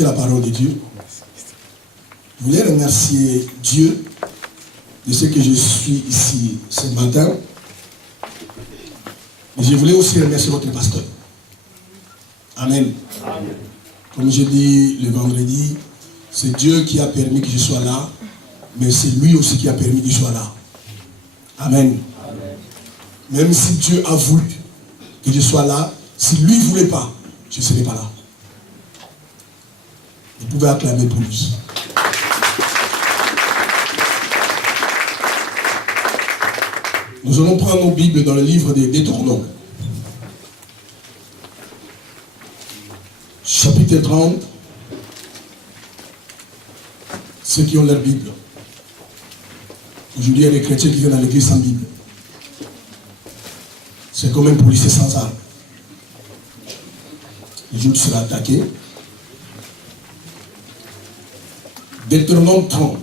écouter la parole de Dieu. Je voulais remercier Dieu de ce que je suis ici ce matin. Mais je voulais aussi remercier votre pasteur. Amen. Amen. Comme j'ai dit le vendredi, c'est Dieu qui a permis que je sois là, mais c'est lui aussi qui a permis que je sois là. Amen. Amen. Même si Dieu a voulu que je sois là, si lui ne voulait pas, je ne serais pas là. Vous pouvez acclamer pour lui. Nous allons prendre nos Bibles dans le livre des Deutéronomes. Chapitre 30. Ceux qui ont leur Bible. Aujourd'hui, il y a des chrétiens qui viennent à l'église sans Bible. C'est comme un policier sans arme. Le jour où tu seras attaqué. Deutéronome 30.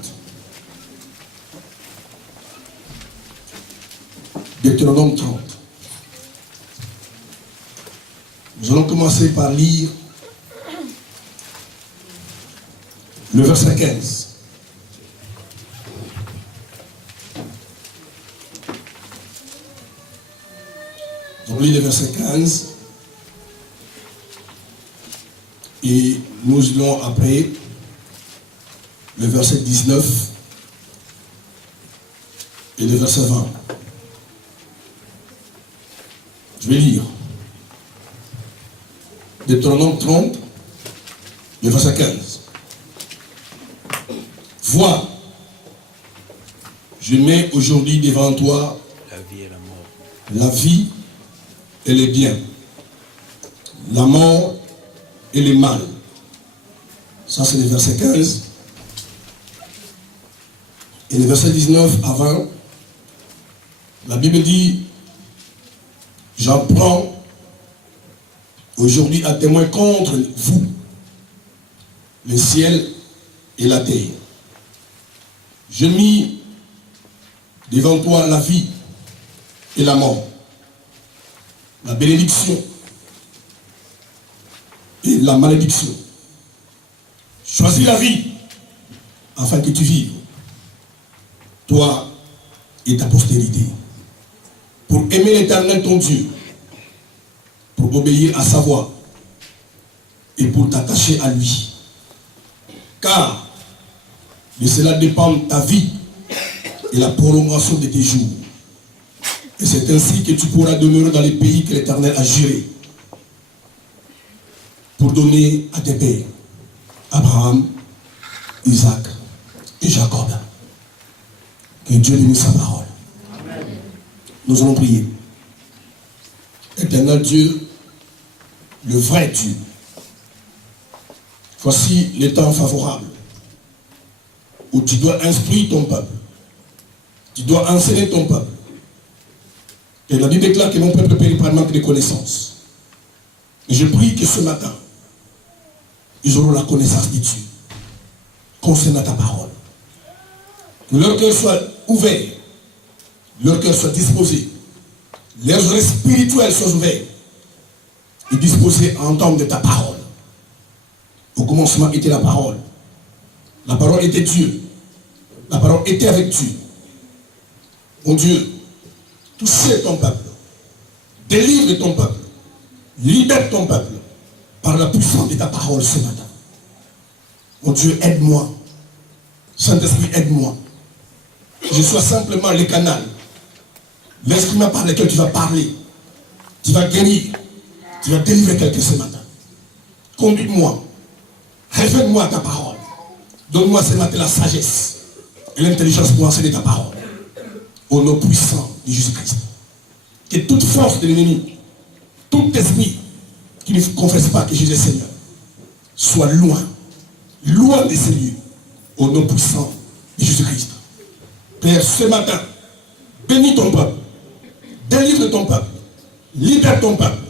Deutéronome 30. Nous allons commencer par lire le verset 15. On lit le verset 15. Et nous allons après le verset 19 et le verset 20. Je vais lire. Deutéronome 30, le verset 15. Vois, je mets aujourd'hui devant toi la vie et la mort. La vie et les biens, la mort et le mal. Ça c'est le verset 15. Et le verset 19 à 20, la Bible dit, j'en prends aujourd'hui à témoin contre vous, le ciel et la terre. Je mis devant toi la vie et la mort, la bénédiction et la malédiction. Choisis la vie afin que tu vives, toi et ta postérité, pour aimer l'Éternel ton Dieu, pour obéir à sa voix et pour t'attacher à lui. Car de cela dépend ta vie et la prolongation de tes jours. Et c'est ainsi que tu pourras demeurer dans les pays que l'Éternel a juré pour donner à tes pères, Abraham, Isaac et Jacob. Que Dieu bénisse sa parole. Amen. Nous allons prier. Éternel Dieu, le vrai Dieu, voici le temps favorable où tu dois instruire ton peuple, tu dois enseigner ton peuple. Et la Bible déclare que mon peuple périt par manque de connaissances. Et je prie que ce matin, ils auront la connaissance de Dieu concernant ta parole. Que leur cœur soit ouvert, leur cœur soit disposé, leurs oreilles spirituelles soient ouvertes et disposés à entendre de ta parole. Au commencement était la parole. La parole était Dieu. La parole était avec Dieu. Mon Dieu, touchez ton peuple, délivre ton peuple, libère ton peuple par la puissance de ta parole ce matin. Mon Dieu, aide-moi. Saint-Esprit, aide-moi. Je sois simplement le canal, l'instrument par lequel tu vas parler, tu vas guérir, tu vas délivrer quelqu'un ce matin. Conduis-moi, révèle-moi ta parole. Donne-moi ce matin la sagesse et l'intelligence pour enseigner ta parole. Au nom puissant de Jésus-Christ. Que toute force de l'ennemi, tout esprit qui ne confesse pas que Jésus est Seigneur, soit loin, loin de ces lieux. Au nom puissant de Jésus-Christ. Père, ce matin, bénis ton peuple, délivre ton peuple, libère ton peuple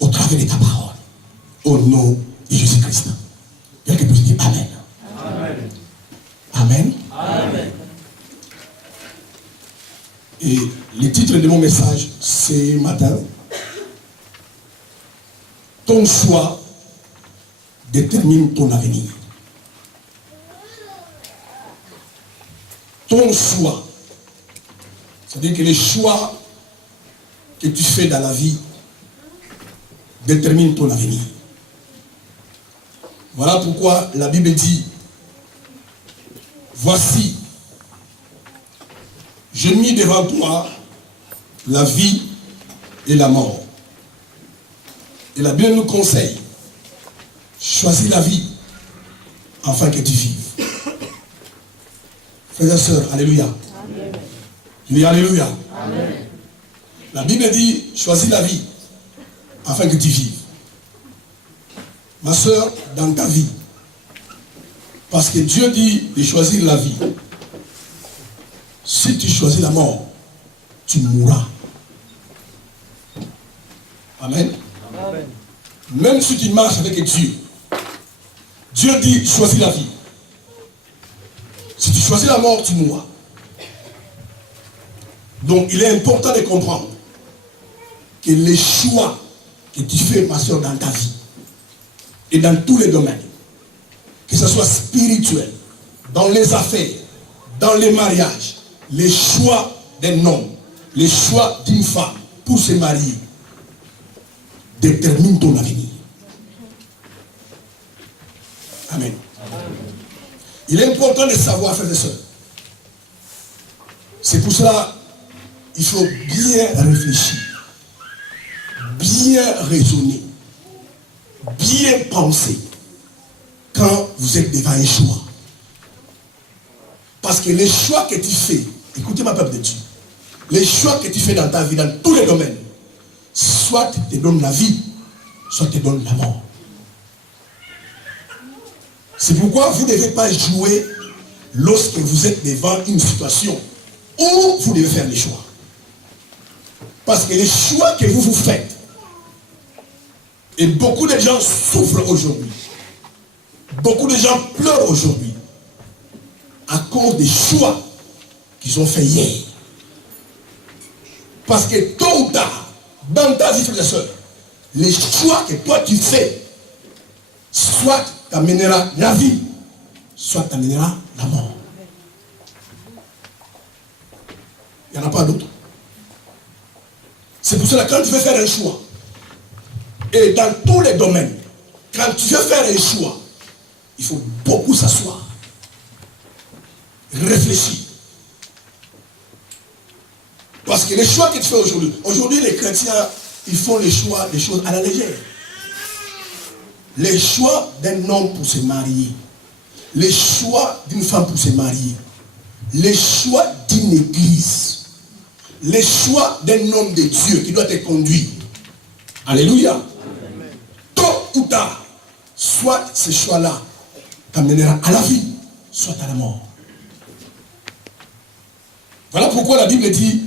au travers de ta parole. Au nom de Jésus-Christ. Quelqu'un peut dire Amen. Amen. Amen. Amen. Et le titre de mon message ce matin, ton choix détermine ton avenir. Ton choix, c'est-à-dire que les choix que tu fais dans la vie déterminent ton avenir. Voilà pourquoi la Bible dit, voici, j'ai mis devant toi la vie et la mort. Et la Bible nous conseille, choisis la vie afin que tu vives. Frères et sœurs, alléluia. Amen. Je dis alléluia. Amen. La Bible dit, choisis la vie afin que tu vives. Ma sœur, dans ta vie, parce que Dieu dit de choisir la vie. Si tu choisis la mort, tu mourras. Amen. Amen. Même si tu marches avec Dieu, Dieu dit choisis la vie. Si tu choisis la mort, tu mourras. Donc il est important de comprendre que les choix que tu fais, ma soeur, dans ta vie, et dans tous les domaines, que ce soit spirituel, dans les affaires, dans les mariages, les choix d'un homme, les choix d'une femme pour se marier, déterminent ton avenir. Amen. Il est important de savoir, frères et sœurs. C'est pour cela il faut bien réfléchir, bien raisonner, bien penser quand vous êtes devant un choix. Parce que les choix que tu fais, écoutez ma peuple de Dieu, les choix que tu fais dans ta vie, dans tous les domaines, soit te donnent la vie, soit te donnent la mort. C'est pourquoi vous ne devez pas jouer lorsque vous êtes devant une situation où vous devez faire les choix. Parce que les choix que vous faites, et beaucoup de gens souffrent aujourd'hui, beaucoup de gens pleurent aujourd'hui, à cause des choix qu'ils ont fait hier. Parce que tôt ou tard, dans ta vie, frères et sœurs, les choix que toi tu fais, soit t'amènera la vie, soit t'amènera la mort. Il n'y en a pas d'autre. C'est pour cela que quand tu veux faire un choix, et dans tous les domaines, quand tu veux faire un choix, il faut beaucoup s'asseoir, réfléchir. Parce que les choix que tu fais aujourd'hui les chrétiens, ils font les choix, des choses à la légère. Les choix d'un homme pour se marier, les choix d'une femme pour se marier, les choix d'une église, les choix d'un homme de Dieu qui doit te conduire. Alléluia. Amen. Tôt ou tard, soit ce choix-là t'amènera à la vie, soit à la mort. Voilà pourquoi la Bible dit,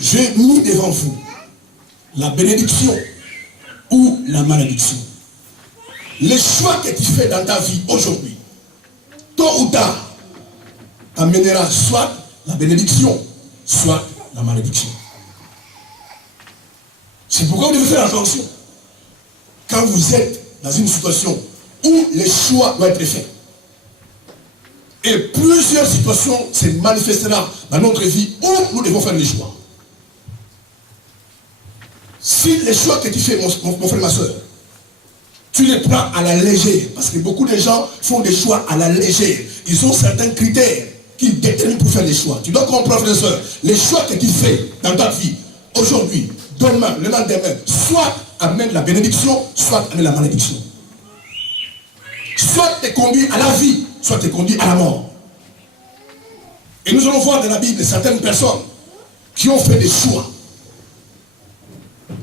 j'ai mis devant vous la bénédiction ou la malédiction. Les choix que tu fais dans ta vie aujourd'hui, tôt ou tard, t'amènera soit la bénédiction, soit la malédiction. C'est pourquoi vous devez faire attention. Quand vous êtes dans une situation où les choix doivent être faits, et plusieurs situations se manifesteront dans notre vie où nous devons faire les choix. Si les choix que tu fais, mon frère, ma soeur, tu les prends à la légère, parce que beaucoup de gens font des choix à la légère. Ils ont certains critères qui déterminent pour faire les choix. Tu dois comprendre, frère et soeur, les choix que tu fais dans ta vie, aujourd'hui, demain, le lendemain, soit amène la bénédiction, soit amène la malédiction. Soit te conduit à la vie, soit te conduit à la mort. Et nous allons voir dans la Bible certaines personnes qui ont fait des choix,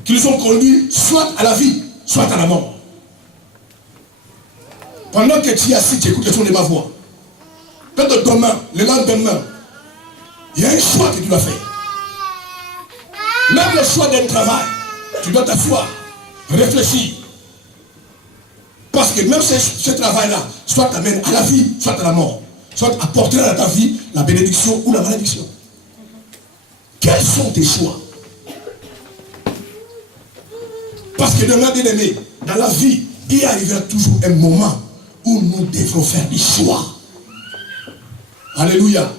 qui les ont conduits soit à la vie, soit à la mort. Pendant que tu es assis, tu écoutes le son de ma voix. Peut-être demain, le lendemain, il y a un choix que tu dois faire. Même le choix d'un travail, tu dois t'asseoir, réfléchir. Parce que même ce travail-là, soit t'amène à la vie, soit à la mort. Soit apportera à ta vie la bénédiction ou la malédiction. Quels sont tes choix? Parce que demain, bien aimé, Dans la vie, il arrivera toujours un moment où nous devrons faire des choix. Alléluia.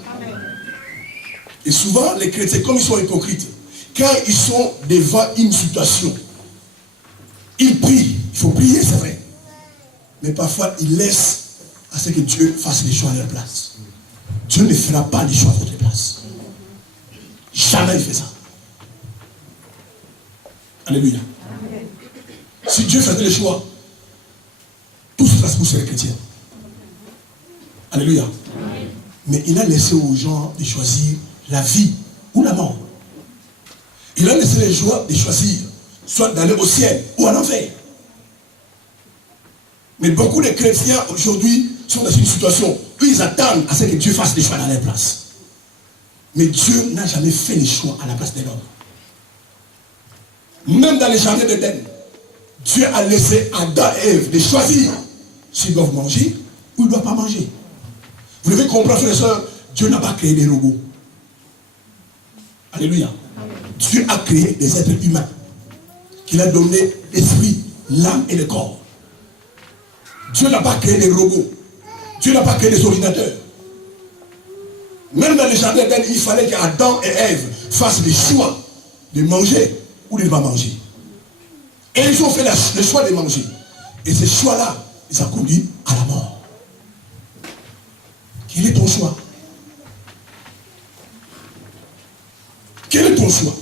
Et souvent, les chrétiens, comme ils sont hypocrites, quand ils sont devant une situation, ils prient. Il faut prier, c'est vrai. Mais parfois, ils laissent à ce que Dieu fasse les choix à leur place. Dieu ne fera pas les choix à votre place. Jamais il fait ça. Alléluia. Amen. Si Dieu faisait les choix, tout se passe pour les chrétiens. Alléluia. Amen. Mais il a laissé aux gens de choisir la vie ou la mort. Il a laissé les gens de choisir soit d'aller au ciel ou à l'enfer. Mais beaucoup de chrétiens aujourd'hui sont dans une situation où ils attendent à ce que Dieu fasse des choix dans leur place. Mais Dieu n'a jamais fait les choix à la place de l'homme. Même dans les jardins d'Éden, Dieu a laissé Adam et Ève de choisir s'ils doivent manger ou ils ne doivent pas manger. Vous devez comprendre, frères et sœurs, Dieu n'a pas créé des robots. Alléluia. Dieu a créé des êtres humains qu'il a donné l'esprit, l'âme et le corps. Dieu n'a pas créé des robots. Dieu n'a pas créé des ordinateurs. Même dans les jardins d'Éden, il fallait qu'Adam et Ève fassent le choix de manger ou de ne pas manger. Et ils ont fait le choix de manger. Et ce choix-là, ils ont conduit à la mort. Quel est ton choix? Quel est ton choix?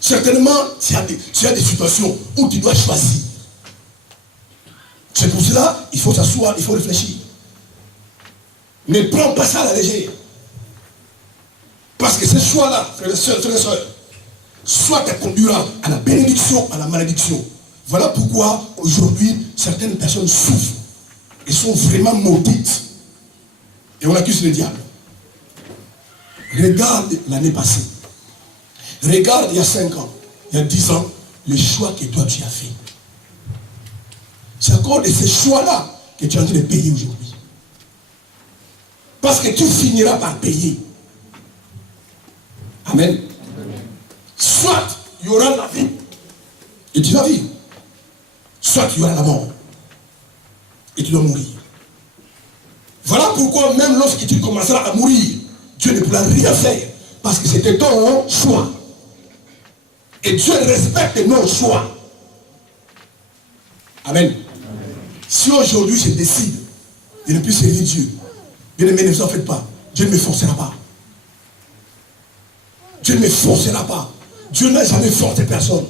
Certainement, tu as des situations où tu dois choisir. C'est pour cela, il faut s'asseoir, il faut réfléchir. Ne prends pas ça à la légère. Parce que ce choix-là, frères et sœurs, soit te conduira à la bénédiction, à la malédiction. Voilà pourquoi aujourd'hui, certaines personnes souffrent et sont vraiment maudites. Et on accuse le diable. Regarde l'année passée. Regarde il y a 5 ans, il y a 10 ans, le choix que toi tu as fait. C'est encore de ces choix-là que tu es en train de payer aujourd'hui. Parce que tu finiras par payer. Amen. Soit il y aura la vie et tu vas vivre. Soit il y aura la mort et tu dois mourir. Voilà pourquoi même lorsque tu commenceras à mourir, Dieu ne pourra rien faire. Parce que c'était ton choix. Et Dieu respecte nos choix. Amen. Si aujourd'hui je décide de ne plus servir Dieu, bien aimé, ne vous en faites pas. Dieu ne me forcera pas. Dieu ne me forcera pas. Dieu n'a jamais forcé personne.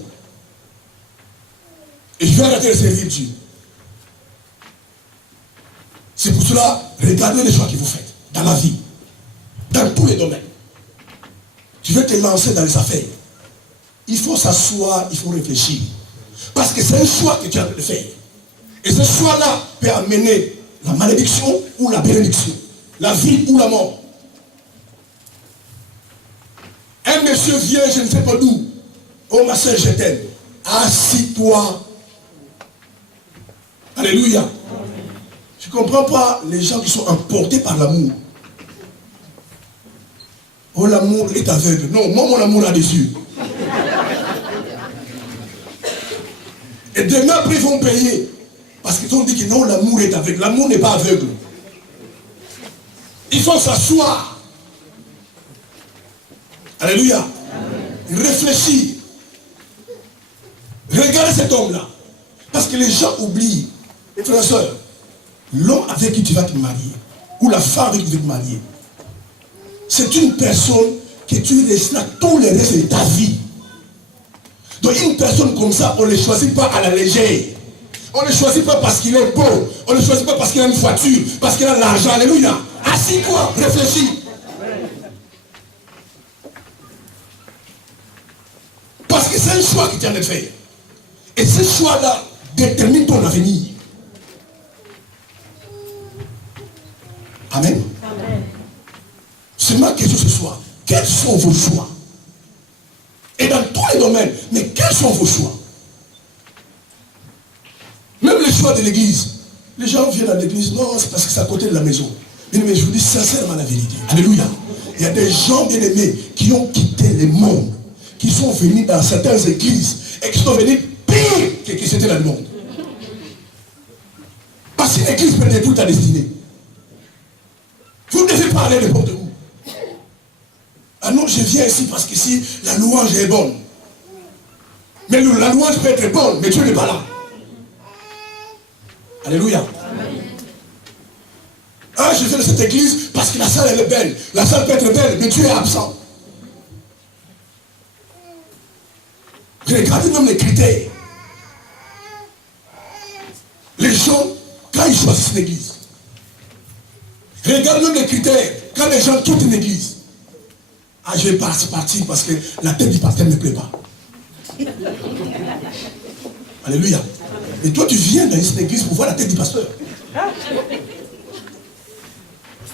Et je vais arrêter de servir Dieu. C'est pour cela, regardez les choix que vous faites dans la vie, dans tous les domaines. Tu veux te lancer dans les affaires. Il faut s'asseoir, il faut réfléchir. Parce que c'est un choix que tu as de faire. Et ce choix-là peut amener la malédiction ou la bénédiction. La vie ou la mort. Un monsieur vient, je ne sais pas d'où. Oh ma soeur, je t'aime. Assis-toi. Alléluia. Je ne comprends pas les gens qui sont emportés par l'amour. Oh, l'amour est aveugle. Non, moi, mon amour a des yeux. Et demain, après, ils vont payer. Parce qu'ils ont dit que non, l'amour est aveugle. L'amour n'est pas aveugle. Il faut s'asseoir. Alléluia. Réfléchir. Regardez cet homme-là. Parce que les gens oublient. Les frères et sœurs, l'homme avec qui tu vas te marier, ou la femme avec qui tu vas te marier, c'est une personne que tu resteras tout le reste de ta vie. Donc une personne comme ça, on ne le choisit pas à la légère. On ne le choisit pas parce qu'il est beau. On ne le choisit pas parce qu'il a une voiture, parce qu'il a de l'argent. Alléluia. Assis-toi, réfléchis. Parce que c'est un choix qui tient de faire. Et ce choix-là détermine ton avenir. Amen. Amen. C'est ma question ce soir. Quels sont vos choix? Et dans tous les domaines, mais quels sont vos choix? Même les choix de l'église. Les gens viennent à l'église, non, c'est parce que c'est à côté de la maison. Mais je vous dis sincèrement la vérité. Alléluia. Il y a des gens bien aimés qui ont quitté le monde, qui sont venus dans certaines églises et qui sont venus pire que qui c'était dans le monde. Parce qu'une église peut détruire ta destinée. Vous devez parler n'importe où. Ah non, je viens ici parce qu'ici, la louange est bonne. Mais la louange peut être bonne, mais Dieu n'est pas là. Alléluia. Amen. Ah, je viens de cette église parce que la salle elle est belle. La salle peut être belle, mais Dieu est absent. Regardez même les critères. Les gens, quand ils choisissent une église, regardez même les critères. Quand les gens quittent une église, ah, je vais partir parce que la tête du pasteur ne me plaît pas. Alléluia. Et toi, tu viens dans une église pour voir la tête du pasteur.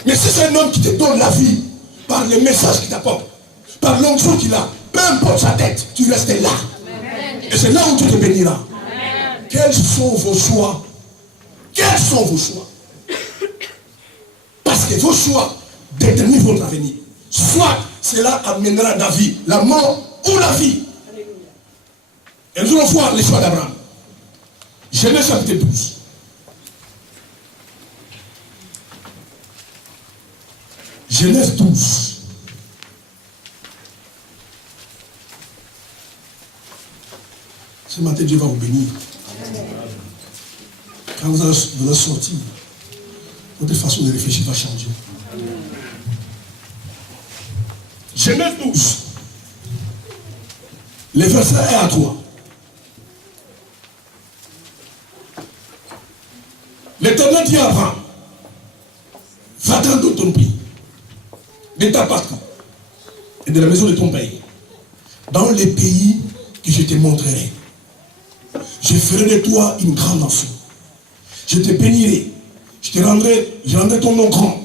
Mais si c'est un homme qui te donne la vie, par les messages qu'il t'apporte, par l'onction qu'il a, peu importe sa tête, tu restes là. Amen. Et c'est là où tu te béniras. Amen. Quels sont vos choix? Quels sont vos choix? Parce que vos choix déterminent votre avenir. Soit cela amènera la vie, la mort ou la vie. Et nous allons voir les choix d'Abraham. Genèse chapitre 12. Genèse 12. Ce matin, Dieu va vous bénir. Quand vous allez sortir, votre façon de réfléchir va changer. Genèse 12. Les versets 1 à 3. L'Éternel dit à Abraham, va-t'en de ton pays, de ta patrie et de la maison de ton pays, dans les pays que je te montrerai. Je ferai de toi une grande nation. Je te bénirai. Je rendrai ton nom grand.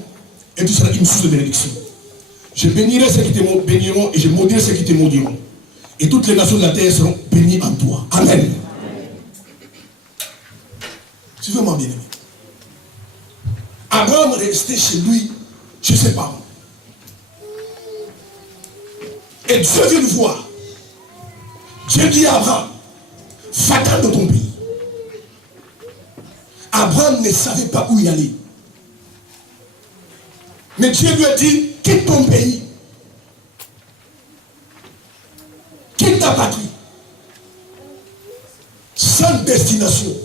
Et tu seras une source de bénédiction. Je bénirai ceux qui te béniront et je maudirai ceux qui te maudiront. Et toutes les nations de la terre seront bénies en toi. Amen. Tu veux m'en bien-aimé? Abraham restait chez lui, chez ses parents. Et Dieu vient le voir. Dieu dit à Abraham, va-t'en de ton pays. Abraham ne savait pas où y aller. Mais Dieu lui a dit, quitte ton pays. Quitte ta patrie. Sans destination.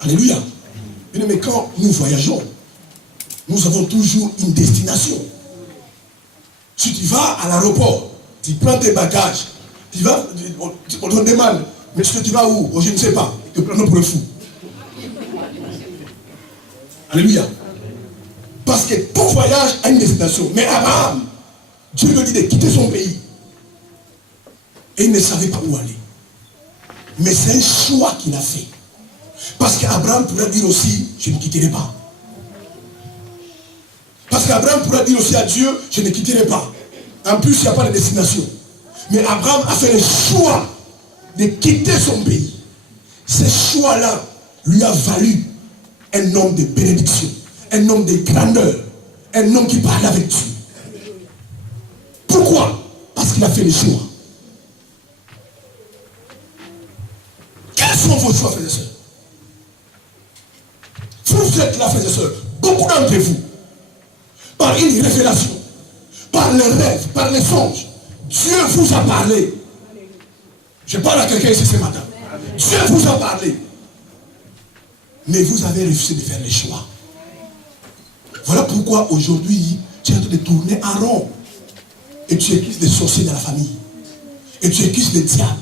Alléluia. Mais quand nous voyageons, nous avons toujours une destination. Si tu vas à l'aéroport, tu prends tes bagages, tu vas, on te demande, mais tu vas où? Oh, je ne sais pas. Tu te prends pour le fou. Alléluia. Parce que tout voyage a une destination. Mais Abraham, Dieu lui dit de quitter son pays. Et il ne savait pas où aller. Mais c'est un choix qu'il a fait. Parce qu'Abraham pourrait dire aussi, je ne quitterai pas. Parce qu'Abraham pourrait dire aussi à Dieu, je ne quitterai pas. En plus, il n'y a pas de destination. Mais Abraham a fait le choix de quitter son pays. Ce choix-là lui a valu un homme de bénédiction, un homme de grandeur, un homme qui parle avec Dieu. Pourquoi? Parce qu'il a fait le choix. Quels sont vos choix, frères et sœurs? Vous êtes là, frères et sœurs, beaucoup d'entre vous, par une révélation, par les rêves, par les songes, Dieu vous a parlé. Je parle à quelqu'un ici ce matin. Dieu vous a parlé. Mais vous avez refusé de faire les choix. Voilà pourquoi aujourd'hui, tu es en train de tourner en rond. Et tu accuses des sorciers dans la famille. Et tu accuses les diables.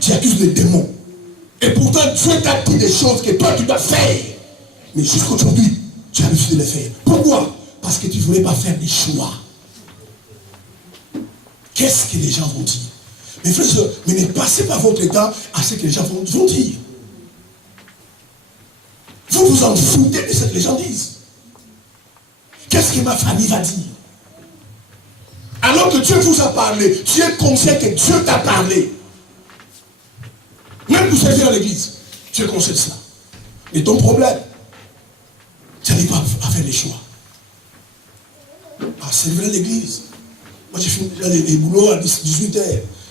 Tu accuses les démons. Et pourtant, Dieu t'a dit des choses que toi, tu dois faire. Mais jusqu'aujourd'hui, tu as refusé de les faire. Pourquoi? Parce que tu ne voulais pas faire des choix. Qu'est-ce que les gens vont dire? Mes frères et sœurs, mais ne passez pas votre temps à ce que les gens vont dire. Vous vous en foutez de ce que les gens disent. Qu'est-ce que ma famille va dire? Alors que Dieu vous a parlé, tu es conscient que Dieu t'a parlé. Même pour servir à l'église, tu es conscient de cela. Mais ton problème, tu n'arrives pas à faire les choix. À servir à l'église. Moi, j'ai fini déjà les boulots à 18h.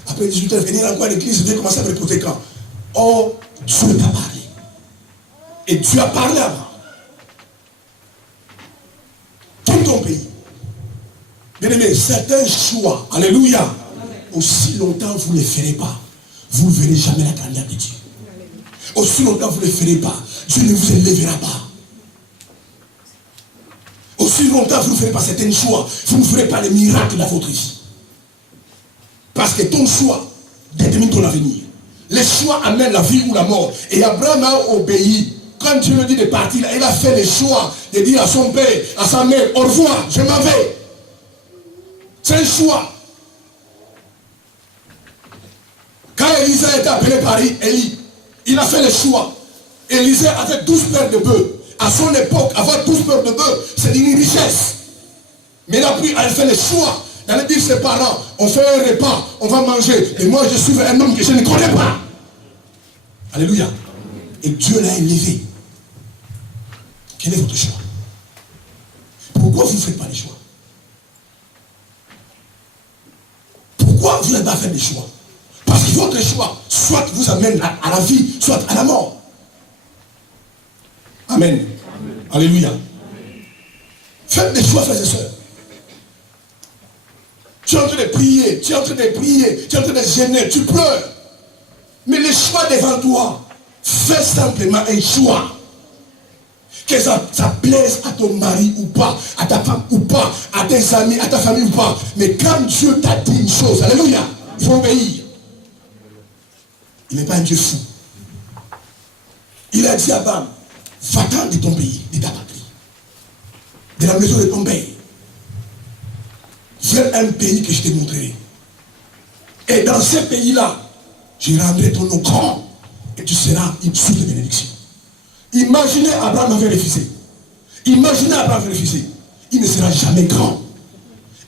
Après 18h, venir encore à l'église, je vais commencer à me reposer quand? Oh, Dieu t'a parlé. Et Dieu a parlé à Abraham. Tout ton pays. Bien aimé, certains choix, alléluia, aussi longtemps vous ne les ferez pas, vous ne verrez jamais la grandeur de Dieu. Aussi longtemps vous ne les ferez pas, Dieu ne vous élèvera pas. Aussi longtemps vous ne ferez pas certains choix, vous ne ferez pas les miracles dans votre vie. Parce que ton choix détermine ton avenir. Les choix amènent la vie ou la mort. Et Abraham a obéi. Quand Dieu lui dit de partir, il a fait le choix de dire à son père, à sa mère, au revoir, je m'en vais. C'est un choix. Quand Élisée a été appelé par Élie, il a fait le choix. Élisée avait 12 paires de bœufs. À son époque, avoir 12 paires de bœufs, c'est une richesse. Mais il a fait le choix d'aller dire à ses parents, on fait un repas, on va manger. Et moi, je suis un homme que je ne connais pas. Alléluia. Et Dieu l'a élevé. Quel est votre choix? Pourquoi vous ne faites pas les choix? Pourquoi vous n'avez pas fait des choix? Parce que votre choix, soit vous amène à la vie, soit à la mort. Amen. Amen. Alléluia. Amen. Faites des choix, frères et sœurs. Tu es en train de prier, tu es en train de prier, tu es en train de gêner, tu pleures. Mais le choix devant toi, fais simplement un choix. Que ça plaise à ton mari ou pas, à ta femme ou pas, à tes amis, à ta famille ou pas. Mais quand Dieu t'a dit une chose, alléluia, il faut obéir. Il n'est pas un Dieu fou. Il a dit à Abraham, va-t'en de ton pays, de ta patrie, de la maison de ton père, vers un pays que je te montrerai. Et dans ce pays-là, je rendrai ton nom grand et tu seras une source de bénédiction. Imaginez Abraham avait refusé. Imaginez Abraham avait refusé. Il ne sera jamais grand.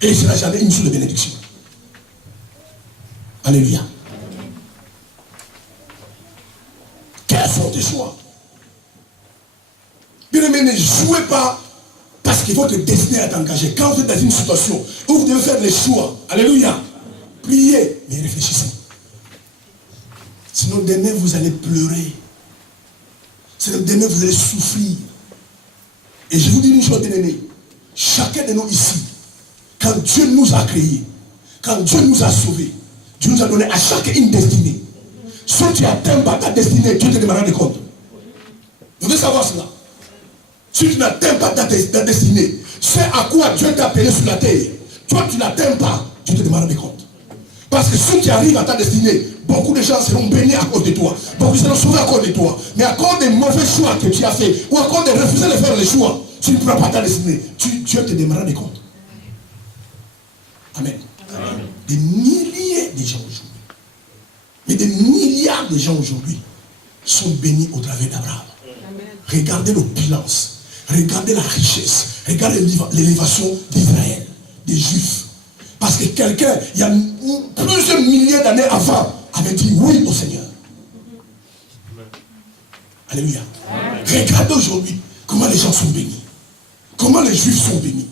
Et il ne sera jamais une source de bénédiction. Alléluia. Quels sont tes choix? Bien aimé, ne jouez pas parce que votre destinée est engagée. Quand vous êtes dans une situation où vous devez faire les choix, alléluia, priez, mais réfléchissez. Sinon demain vous allez pleurer. Sinon demain vous allez souffrir. Et je vous dis une chose, bien aimé, chacun de nous ici, quand Dieu nous a créés, quand Dieu nous a sauvés, Dieu nous a donné à chacun une destinée. Si tu n'atteins pas ta destinée, Dieu te demandera des comptes. Vous devez savoir cela. Si tu n'atteins pas ta destinée, c'est à quoi Dieu t'a appelé sur la terre. Toi, tu n'atteins pas, Dieu te demandera des comptes. Parce que si tu arrives à ta destinée, beaucoup de gens seront bénis à cause de toi. Beaucoup seront sauvés à cause de toi. Mais à cause des mauvais choix que tu as fait, ou à cause de refuser de faire les choix, tu ne pourras pas ta destinée. Dieu te demandera des comptes. Amen. Amen. Des milliers de gens aujourd'hui. Mais des milliards de gens aujourd'hui sont bénis au travers d'Abraham. Regardez l'opulence. Regardez la richesse. Regardez l'élévation d'Israël, des Juifs. Parce que quelqu'un, il y a plusieurs milliers d'années avant, avait dit oui au Seigneur. Alléluia. Regardez aujourd'hui comment les gens sont bénis. Comment les Juifs sont bénis.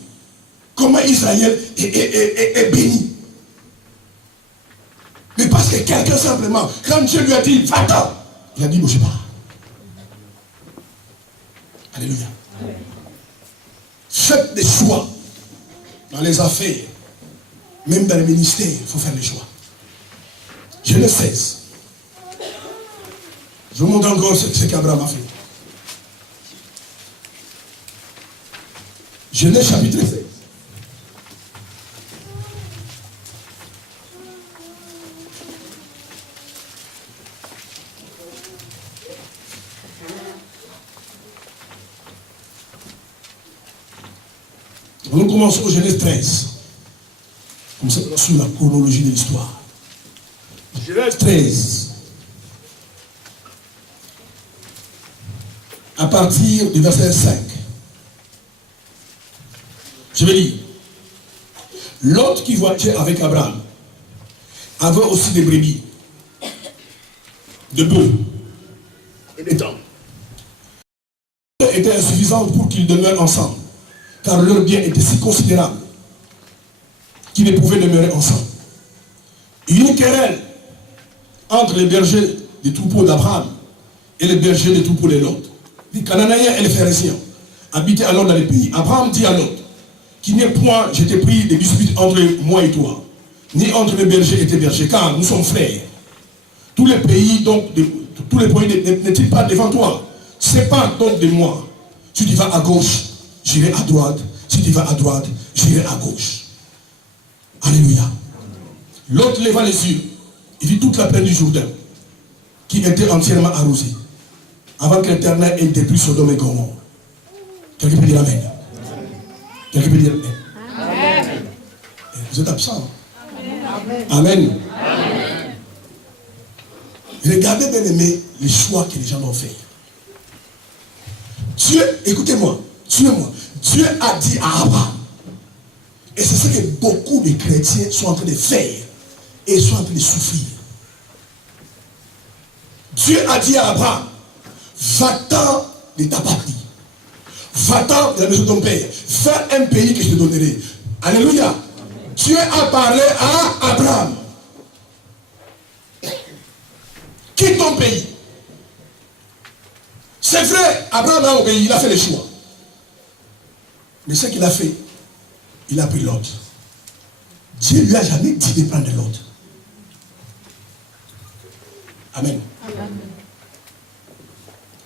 Comment Israël est béni. Mais parce que quelqu'un simplement, quand Dieu lui a dit, va-t'en, il a dit, bougez pas. Alléluia. Faites des choix dans les affaires, même dans les ministères, il faut faire des choix. Genèse 16. Je vous montre encore ce qu'Abraham a fait. Genèse chapitre 16. Nous commençons au Genèse 13. Comme ça, sur la chronologie de l'histoire. Genèse 13. À partir du verset 5. Je vais lire. Lot qui voyageait avec Abraham avait aussi des brebis, de bœufs et des tentes. Était insuffisante pour qu'ils demeurent ensemble, car leur bien était si considérable qu'ils ne pouvaient demeurer ensemble. Une querelle entre les bergers des troupeaux d'Abraham et les bergers des troupeaux de Lot les Cananéens et les Phérésiens habitaient alors dans les pays. Abraham dit à Lot, qu'il n'y ait point, je t'ai pris des disputes entre moi et toi, ni entre les bergers et tes bergers, car nous sommes frères. Tous les pays, donc, tous les pays n'est-il pas devant toi? Sépare donc de moi. Si tu vas à gauche, j'irai à droite. Si tu vas à droite, j'irai à gauche. Alléluia. L'autre leva les yeux. Il vit toute la plaine du Jourdain, qui était entièrement arrosée, avant que l'Éternel ait détruit Sodome et Gomorrhe. Quelqu'un peut dire Amen. Quelqu'un peut dire Amen. Amen. Vous êtes absent. Amen. Amen. Amen. Regardez bien aimé les choix que les gens ont fait. Dieu, écoutez-moi, suivez-moi. Dieu a dit à Abraham, et c'est ce que beaucoup de chrétiens sont en train de faire et sont en train de souffrir. Dieu a dit à Abraham, va-t'en de ta patrie, va-t'en de la maison de ton père, fais un pays que je te donnerai. Alléluia. Dieu a parlé à Abraham. Quitte ton pays. C'est vrai, Abraham a obéi, il a fait les choix. Mais ce qu'il a fait, il a pris l'autre. Dieu ne lui a jamais dit de prendre l'autre. Amen. Amen.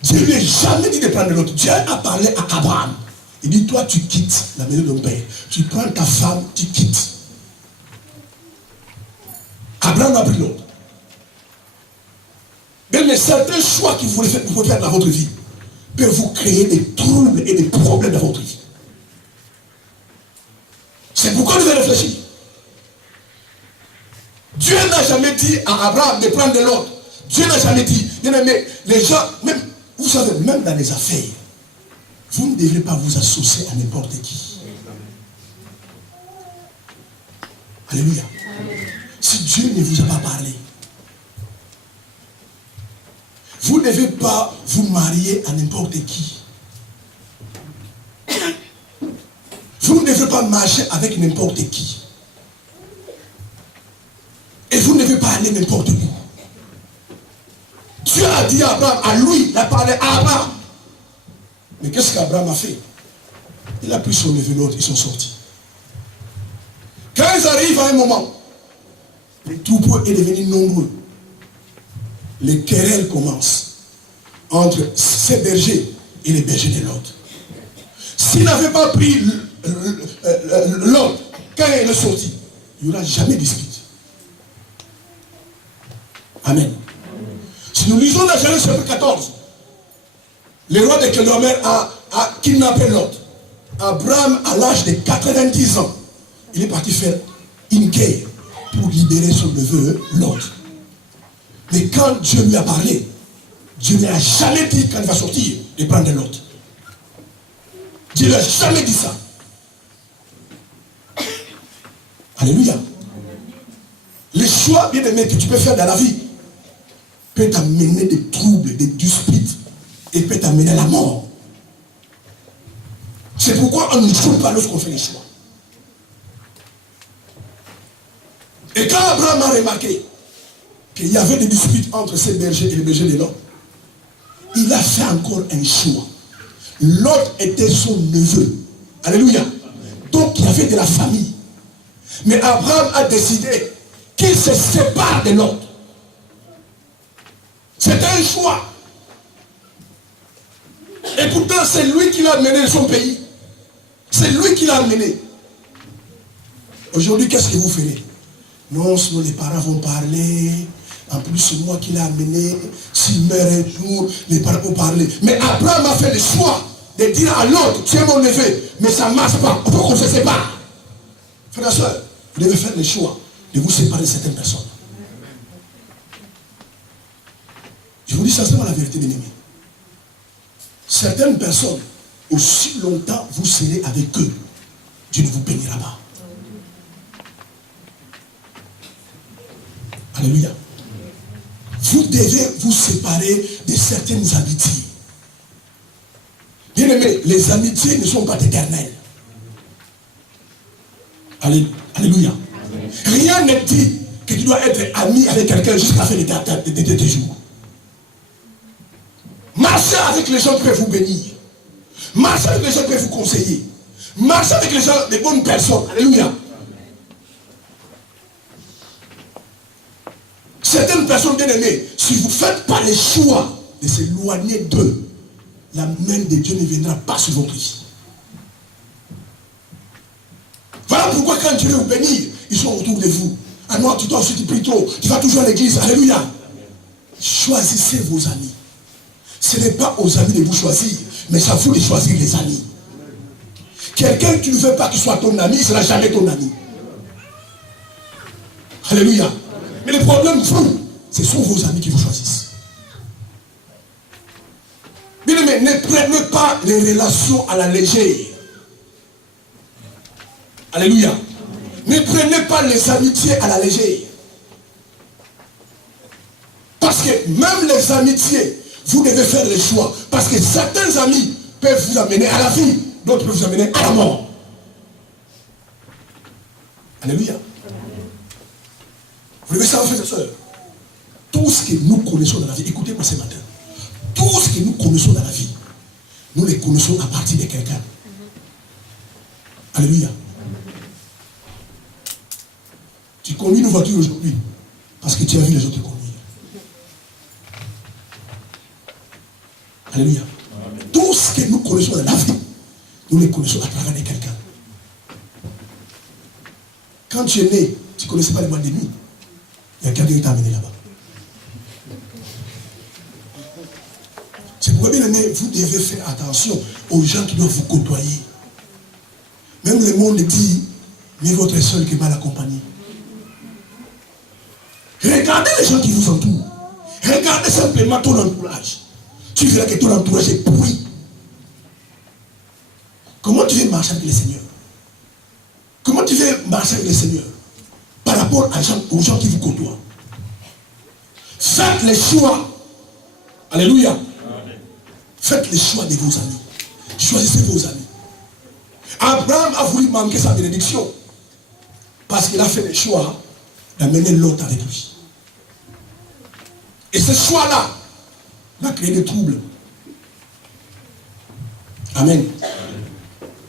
Dieu ne lui a jamais dit de prendre l'autre. Dieu a parlé à Abraham. Il dit, toi tu quittes la maison de ton père. Tu prends ta femme, tu quittes. Abraham a pris l'autre. Mais certains choix que vous pouvez faire dans votre vie peuvent vous créer des troubles et des problèmes dans votre vie. C'est pourquoi vous devez réfléchir. Dieu n'a jamais dit à Abraham de prendre de l'autre. Dieu n'a jamais dit. Mais les gens, même, vous savez, même dans les affaires, vous ne devrez pas vous associer à n'importe qui. Alléluia. Si Dieu ne vous a pas parlé, vous ne devez pas vous marier à n'importe qui. Vous ne devez pas marcher avec n'importe qui. Et vous ne devez pas aller n'importe où. Dieu a dit à Abraham, à lui, il a parlé à Abraham. Mais qu'est-ce qu'Abraham a fait? Il a pris son neveu, l'autre, ils sont sortis. Quand ils arrivent à un moment, les troupeaux est devenu nombreux. Les querelles commencent entre ces bergers et les bergers de l'autre. S'il n'avait pas pris l'autre, quand il est sorti, il n'y aura jamais de dispute. Amen. Si nous lisons dans Genèse chapitre 14, le roi de Kedorlaomer a kidnappé l'autre. Abraham, à l'âge de 90 ans, il est parti faire une guerre pour libérer son neveu, l'autre. Mais quand Dieu lui a parlé, Dieu ne lui a jamais dit quand il va sortir de prendre l'autre. Dieu ne lui a jamais dit ça. Alléluia. Les choix, bien aimés, que tu peux faire dans la vie peut t'amener des troubles, des disputes et peut t'amener à la mort. C'est pourquoi on ne joue pas lorsqu'on fait les choix. Et quand Abraham a remarqué qu'il y avait des disputes entre ces bergers et les bergers de l'autre, il a fait encore un choix. L'autre était son neveu. Alléluia. Donc il y avait de la famille. Mais Abraham a décidé qu'il se sépare de l'autre. C'était un choix. Et pourtant c'est lui qui l'a amené de son pays. C'est lui qui l'a amené. Aujourd'hui, qu'est-ce que vous ferez? Non, sinon les parents vont parler. En plus, c'est moi qui l'ai amené. S'il meurt un jour, les parents vont parler. Mais Abraham a fait le choix de dire à l'autre, tu es mon neveu, mais ça ne marche pas. On peut qu'on se sépare. Frères et sœurs, vous devez faire le choix de vous séparer de certaines personnes. Je vous dis sincèrement la vérité, bien-aimés. Certaines personnes, aussi longtemps vous serez avec eux, Dieu ne vous bénira pas. Alléluia. Vous devez vous séparer de certaines amitiés. Bien aimé, les amitiés ne sont pas éternelles. Alléluia. Rien ne dit que tu dois être ami avec quelqu'un jusqu'à la fin de tes jours. Ma Marchez avec les gens qui peuvent vous bénir. Marchez avec les gens qui peuvent vous conseiller. Marchez avec les gens, les bonnes personnes. Alléluia. Certaines personnes bien aimées, si vous ne faites pas le choix de s'éloigner d'eux, la main de Dieu ne viendra pas sur votre vie. Voilà pourquoi quand Dieu veut vous bénir, ils sont autour de vous. Ah non, tu dois aussi te prier trop. Tu vas toujours à l'église. Alléluia. Choisissez vos amis. Ce n'est pas aux amis de vous choisir, mais c'est à vous de choisir les amis. Quelqu'un que tu ne veux pas qu'il soit ton ami, il ne sera jamais ton ami. Alléluia. Mais le problème, vous, ce sont vos amis qui vous choisissent. Bien aimé, ne prenez pas les relations à la légère. Alléluia. Ne prenez pas les amitiés à la légère. Parce que même les amitiés, vous devez faire le choix. Parce que certains amis peuvent vous amener à la vie, d'autres peuvent vous amener à la mort. Alléluia. Vous devez savoir, frères et sœurs, tout ce que nous connaissons dans la vie, écoutez-moi ce matin, tout ce que nous connaissons dans la vie, nous les connaissons à partir de quelqu'un. Alléluia. Tu conduis une voiture aujourd'hui parce que tu as vu les autres conduire. Alléluia. Tout ce que nous connaissons dans la vie, nous les connaissons à travers de quelqu'un. Quand tu es né, tu ne connaissais pas les mois de nuit. Il y a quelqu'un qui t'a amené là-bas. C'est pourquoi, bien aimé, vous devez faire attention aux gens qui doivent vous côtoyer. Même le monde dit, mais votre est seul qui est mal accompagné. Regardez les gens qui vous entourent. Regardez simplement ton entourage. Tu verras que ton entourage est pourri. Comment tu veux marcher avec le Seigneur? Comment tu veux marcher avec le Seigneur par rapport aux gens qui vous côtoient? Faites les choix. Alléluia. Faites les choix de vos amis. Choisissez vos amis. Abraham a voulu manquer sa bénédiction parce qu'il a fait le choix d'amener l'autre avec lui. Et ce choix-là va créer des troubles. Amen.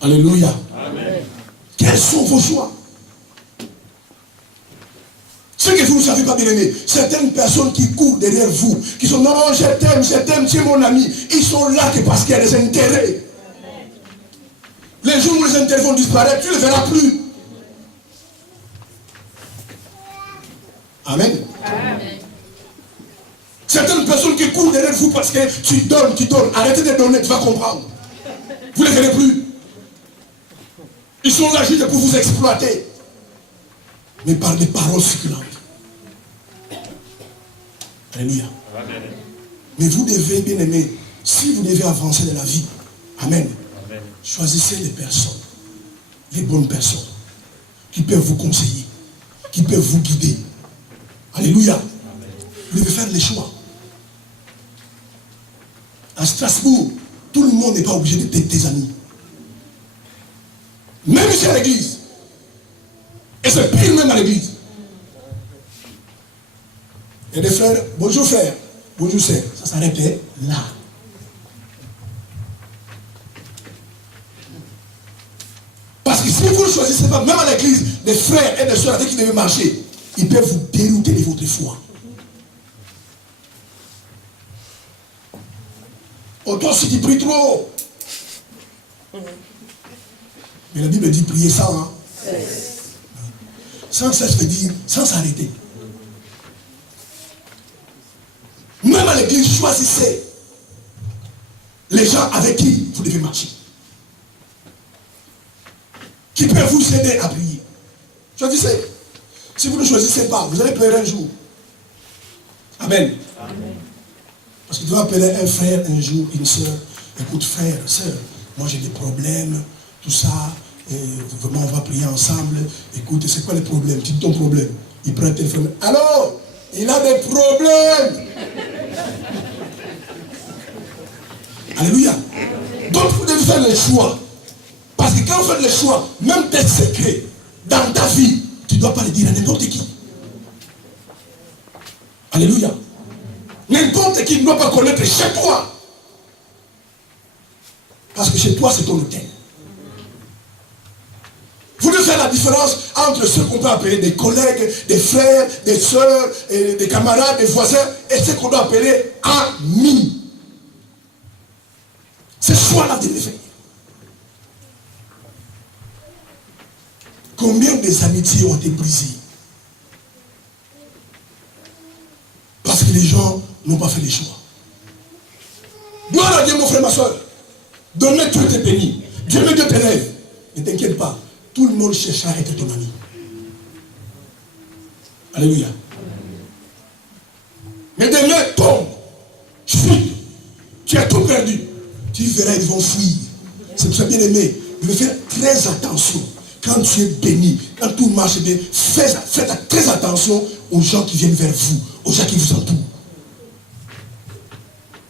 Alléluia. Amen. Quels sont vos choix? Ce que vous ne savez pas, bien aimé, certaines personnes qui courent derrière vous, qui sont non, je t'aime, tu es mon ami, ils sont là que parce qu'il y a des intérêts. Les jours où les intérêts vont disparaître, tu ne les verras plus. Amen. Amen. Certaines personnes qui courent derrière vous parce que tu donnes. Arrêtez de donner, tu vas comprendre. Vous ne les verrez plus. Ils sont là juste pour vous exploiter. Mais par des paroles succulentes. Alléluia. Amen. Mais vous devez, bien aimer, si vous devez avancer dans la vie, Amen. Amen. Choisissez les personnes, les bonnes personnes, qui peuvent vous conseiller, qui peuvent vous guider. Alléluia. Amen. Vous devez faire les choix. À Strasbourg, tout le monde n'est pas obligé d'être tes amis. Même ici à l'église. Et c'est pire même à l'église. Il y a des frères, bonjour frère, bonjour sœur. Ça s'arrêtait là. Parce que si vous ne choisissez pas, même à l'église, des frères et des sœurs avec qui vous devez marcher, ils peuvent vous dérouter de votre foi. Oh, toi aussi tu pries trop. Mais la Bible dit prier sans, hein? Sans cesse veut dire sans s'arrêter. Même à l'église, choisissez les gens avec qui vous devez marcher. Qui peuvent vous aider à prier. Choisissez. Si vous ne choisissez pas, vous allez pleurer un jour. Amen. Amen. Parce que tu vas appeler un frère un jour, une soeur. Écoute frère, soeur, moi j'ai des problèmes, tout ça. Et vraiment on va prier ensemble. Écoute, c'est quoi le problème? Tu dis ton problème. Il prend le téléphone. Alors, il a des problèmes. Alléluia. Donc vous devez faire le choix. Parce que quand vous faites le choix, même tes secrets dans ta vie, tu ne dois pas les dire à n'importe qui. Alléluia. N'importe qui ne doit pas connaître chez toi Parce que chez toi, c'est ton hôtel. Vous devez faire la différence entre ceux qu'on peut appeler des collègues, des frères, des sœurs, des camarades, des voisins, et ceux qu'on doit appeler amis. C'est choix-là de les faire. Combien des amitiés ont été brisées? Parce que les gens n'ont pas fait les choix. Gloire à Dieu, mon frère, ma soeur. Donne-le, Dieu te bénit. Dieu me t'élève. Ne t'inquiète pas. Tout le monde cherchera à être ton ami. Alléluia. Mais demain, tombe, chute, tu as tout perdu. Tu verras, ils vont fuir. C'est pour ça, bien aimé, il faut faire très attention. Quand tu es béni, quand tout marche bien, faites très attention aux gens qui viennent vers vous, aux gens qui vous entourent.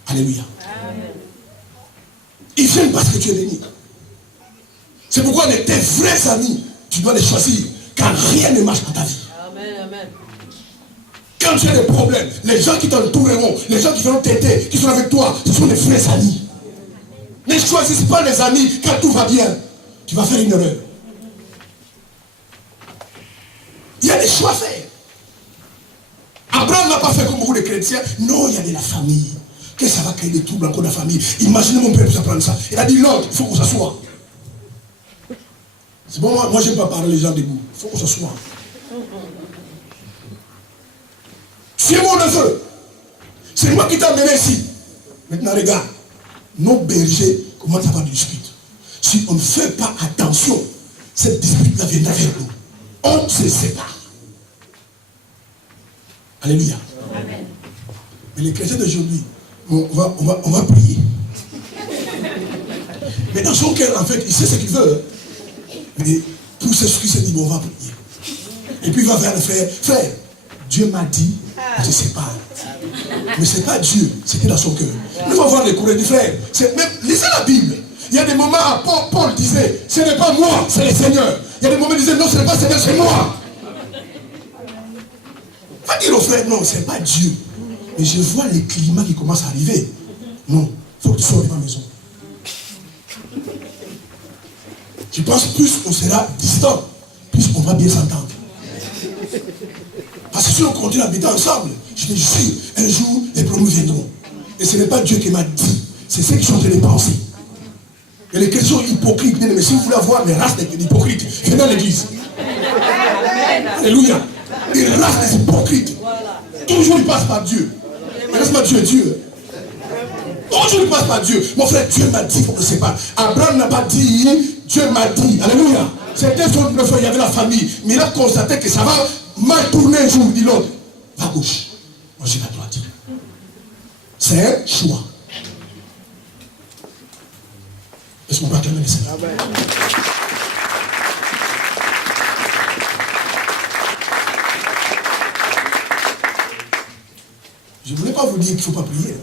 Alléluia. Amen. Ils viennent parce que tu es béni. C'est pourquoi tes vrais amis, tu dois les choisir, car rien ne marche dans ta vie. Amen, amen. Quand tu as des problèmes, les gens qui t'entoureront, les gens qui vont t'aider, qui sont avec toi, ce sont des vrais amis. Ne choisissez pas les amis quand tout va bien. Tu vas faire une erreur. Il y a des choix à faire. Abraham n'a pas fait comme beaucoup de chrétiens. Non, il y a de la famille. Que ça va créer des troubles encore dans la famille. Imaginez mon père pour apprendre ça. Il a dit, l'autre, il faut qu'on s'assoie. C'est bon, moi je n'aime pas parler les gens debout. Il faut qu'on s'assoie. Tu es mon neveu. C'est moi qui t'ai amené ici. Maintenant, regarde. Nos bergers commencent à avoir des disputes. Si on ne fait pas attention, cette dispute-là viendra vers nous. On se sépare. Alléluia. Amen. Mais les chrétiens d'aujourd'hui, on va prier. Mais dans son cœur, en fait, il sait ce qu'il veut. Mais pour s'excuser, il s'est dit, bon, on va prier. Et puis il va vers le frère. Frère, Dieu m'a dit, on se sépare. Mais ce n'est pas Dieu, c'était dans son cœur. Il va voir les courriers du frère. Lisez la Bible. Il y a des moments où Paul disait, ce n'est pas moi, c'est le Seigneur. Il y a des moments où il disait, non, ce n'est pas le Seigneur, c'est moi. Va dire au frère, non, ce n'est pas Dieu. Mais je vois les climats qui commencent à arriver. Non, il faut que tu sois dans ma maison. Je pense plus on sera distant, plus on va bien s'entendre. Parce que si on continue à habiter ensemble, je te jure, un jour, les problèmes viendront. Et ce n'est pas Dieu qui m'a dit, c'est ceux qui sont en train de penser. Et les chrétiens sont hypocrites, mais si vous voulez avoir les races d'hypocrites, venez dans l'église. Alléluia. Les races des hypocrites. Toujours ils passent par Dieu. Laisse-moi Dieu est Dieu. Toujours ils passent par Dieu. Mon frère, Dieu m'a dit qu'on ne sait pas. Abraham n'a pas dit, Dieu m'a dit. Alléluia. C'était son frère, il y avait la famille. Mais il a constaté que ça va mal tourner un jour, dit l'autre. Va à gauche. Moi, je vais à droite. C'est un choix. Est-ce qu'on peut acclamer le Seigneur? Je ne voulais pas vous dire qu'il ne faut pas prier.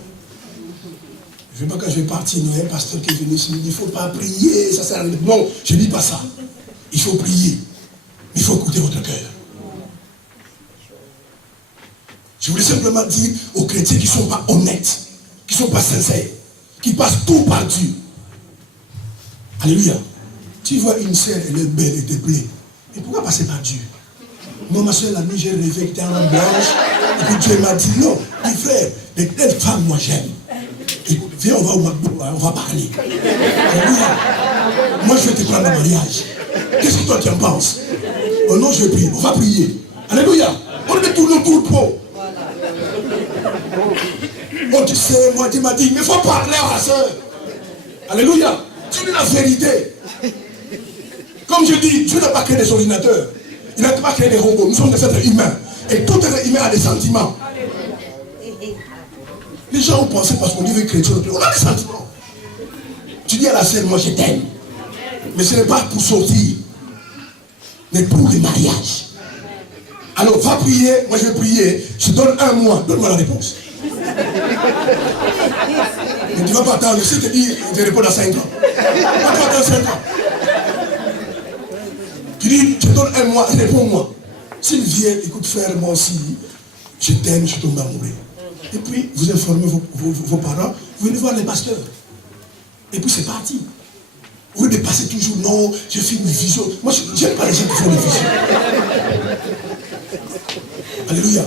Je ne veux pas quand je vais partir, il y a un pasteur qui est venu ici, il dit, il ne faut pas prier, ça sert à rien. Non, je ne dis pas ça. Il faut prier. Mais il faut écouter votre cœur. Je voulais simplement dire aux chrétiens qui ne sont pas honnêtes, qui ne sont pas sincères, qui passent tout par Dieu. Alléluia. Tu vois une sœur, elle est belle, elle te plaît. Mais pourquoi passer par Dieu? Moi, ma soeur, la nuit, j'ai rêvé que tu es en blanche. Et puis Dieu m'a dit, non, mon frère, mais telle femme, moi j'aime. Écoute, viens, on va parler. Alléluia. Moi, je vais te prendre en mariage. Qu'est-ce que toi tu en penses? Oh non, je vais prier. On va prier. Alléluia. On met tout le pot. Oh, tu sais, moi, tu m'as dit, mais il faut parler à la soeur. Alléluia. Tu dis la vérité. Comme je dis, Dieu n'a pas créé des ordinateurs. Il n'a pas créé des robots. Nous sommes des êtres humains. Et tout être humain a des sentiments. Les gens ont pensé parce qu'on dit chrétien, on a des sentiments. Tu dis à la scène, moi je t'aime. Mais ce n'est pas pour sortir, mais pour le mariage. Alors va prier, moi je vais prier. Je donne un mois, donne-moi la réponse. Mais tu ne vas pas attendre, si je te dis, je réponds dans 5 ans. Tu vas pas attendre 5 ans. Tu dis, je donne un mois, réponds-moi. S'il vient, écoute frère, moi aussi, je t'aime, je tombe amoureux. Et puis, vous informez vos parents, vous venez voir les pasteurs. Et puis c'est parti. Au lieu de passer toujours, non, j'ai fait une vision. Moi, je n'aime pas les gens qui font des visions. Alléluia.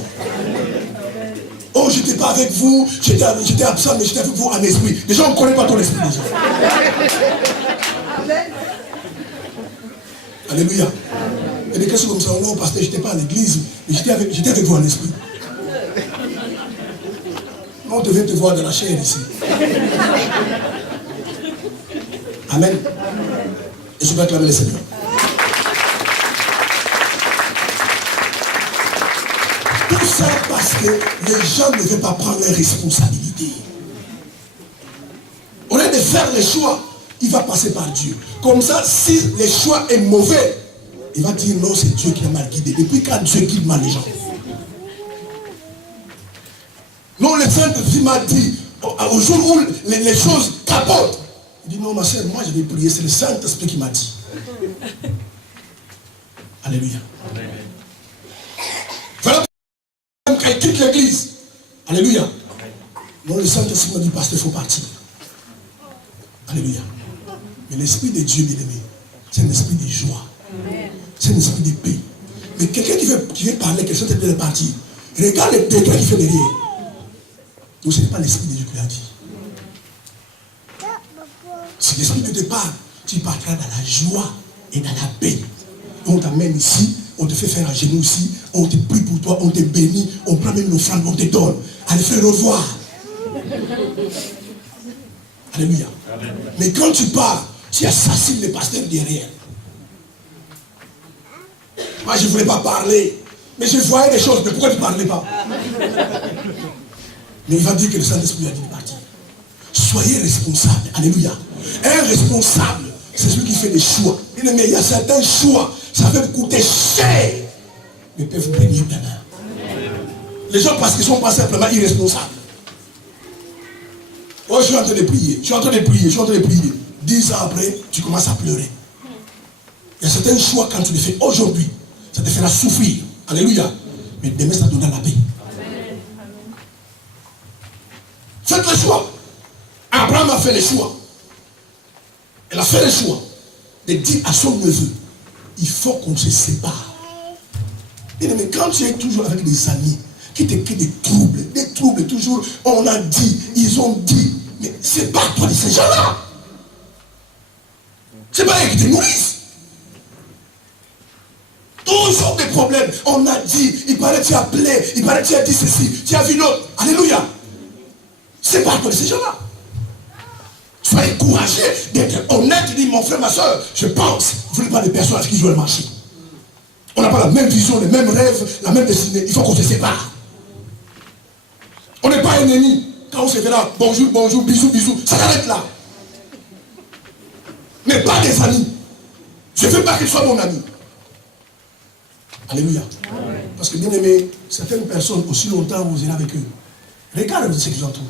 Oh, je n'étais pas avec vous, j'étais absent, mais j'étais avec vous en esprit. Déjà, on ne connaît pas ton esprit déjà. Alléluia. Il y a des questions comme ça, non, pasteur, je n'étais pas à l'église, mais j'étais avec vous en esprit. On devait te voir dans la chair ici. Amen. Et je vais acclamer le Seigneur. Tout ça parce que les gens ne veulent pas prendre leurs responsabilités. Au lieu de faire les choix, il va passer par Dieu. Comme ça, si le choix est mauvais, il va dire non, c'est Dieu qui l'a mal guidé. Depuis quand Dieu guide mal les gens? Non, le Saint-Esprit m'a dit, au jour où les choses capotent, il dit non, ma soeur, moi je vais prier, c'est le Saint-Esprit qui m'a dit. Alléluia. Voilà quand il quitte l'église. Alléluia. Non, le Saint-Esprit m'a dit, pasteur, il faut partir. Alléluia. Mais l'Esprit de Dieu, bien aimé, c'est un esprit de joie. C'est un esprit de paix. Mais quelqu'un qui veut parler, quelqu'un qui veut partir, regarde le degré qu'il fait derrière. Donc ce n'est pas l'Esprit de Dieu qui l'a dit. Si l'Esprit de Dieu te parle, tu partiras dans la joie et dans la paix. On t'amène ici, on te fait faire un genou ici, on te prie pour toi, on te bénit, on prend même l'offrande, on te donne. Allez faire au revoir. Alléluia. Mais quand tu pars, tu assassines les pasteurs derrière. Moi je ne voulais pas parler, mais je voyais des choses, mais pourquoi tu ne parlais pas? Mais il va dire que le Saint-Esprit a dit de partir. Soyez responsable. Alléluia. Un responsable, c'est celui qui fait des choix. Mais il y a certains choix, ça peut vous coûter cher, mais peut vous bénir demain. Les gens, parce qu'ils ne sont pas simplement irresponsables. Oh, je suis en train de prier, je suis en train de prier, je suis en train de prier. 10 ans après, tu commences à pleurer. Il y a certains choix, quand tu les fais aujourd'hui, ça te fera souffrir. Alléluia. Mais demain, ça te donnera la paix. Faites le choix. Abraham a fait le choix. Elle a fait le choix de dire à son neveu, il faut qu'on se sépare. Mais quand tu es toujours avec des amis qui te créent des troubles toujours, on a dit, ils ont dit, mais sépare-toi de ces gens-là. C'est pas eux qui te nourrissent. Toujours des problèmes. On a dit, il paraît que tu as plaidé, il paraît que tu as dit ceci, tu as vu l'autre. Alléluia. Sépare-toi de ces gens-là. Soyez courageux d'être honnête, dit mon frère, ma soeur, je pense, vous n'êtes pas des personnes avec qui je vais marcher. On n'a pas la même vision, les mêmes rêves, la même destinée. Il faut qu'on se sépare. On n'est pas ennemis. Quand on se verra, bonjour, bonjour, bisous, bisous, ça s'arrête là. Mais pas des amis. Je ne veux pas qu'il soit mon ami. Alléluia. Parce que bien aimé, certaines personnes, aussi longtemps vous êtes avec eux, regardez ce qui vous entoure.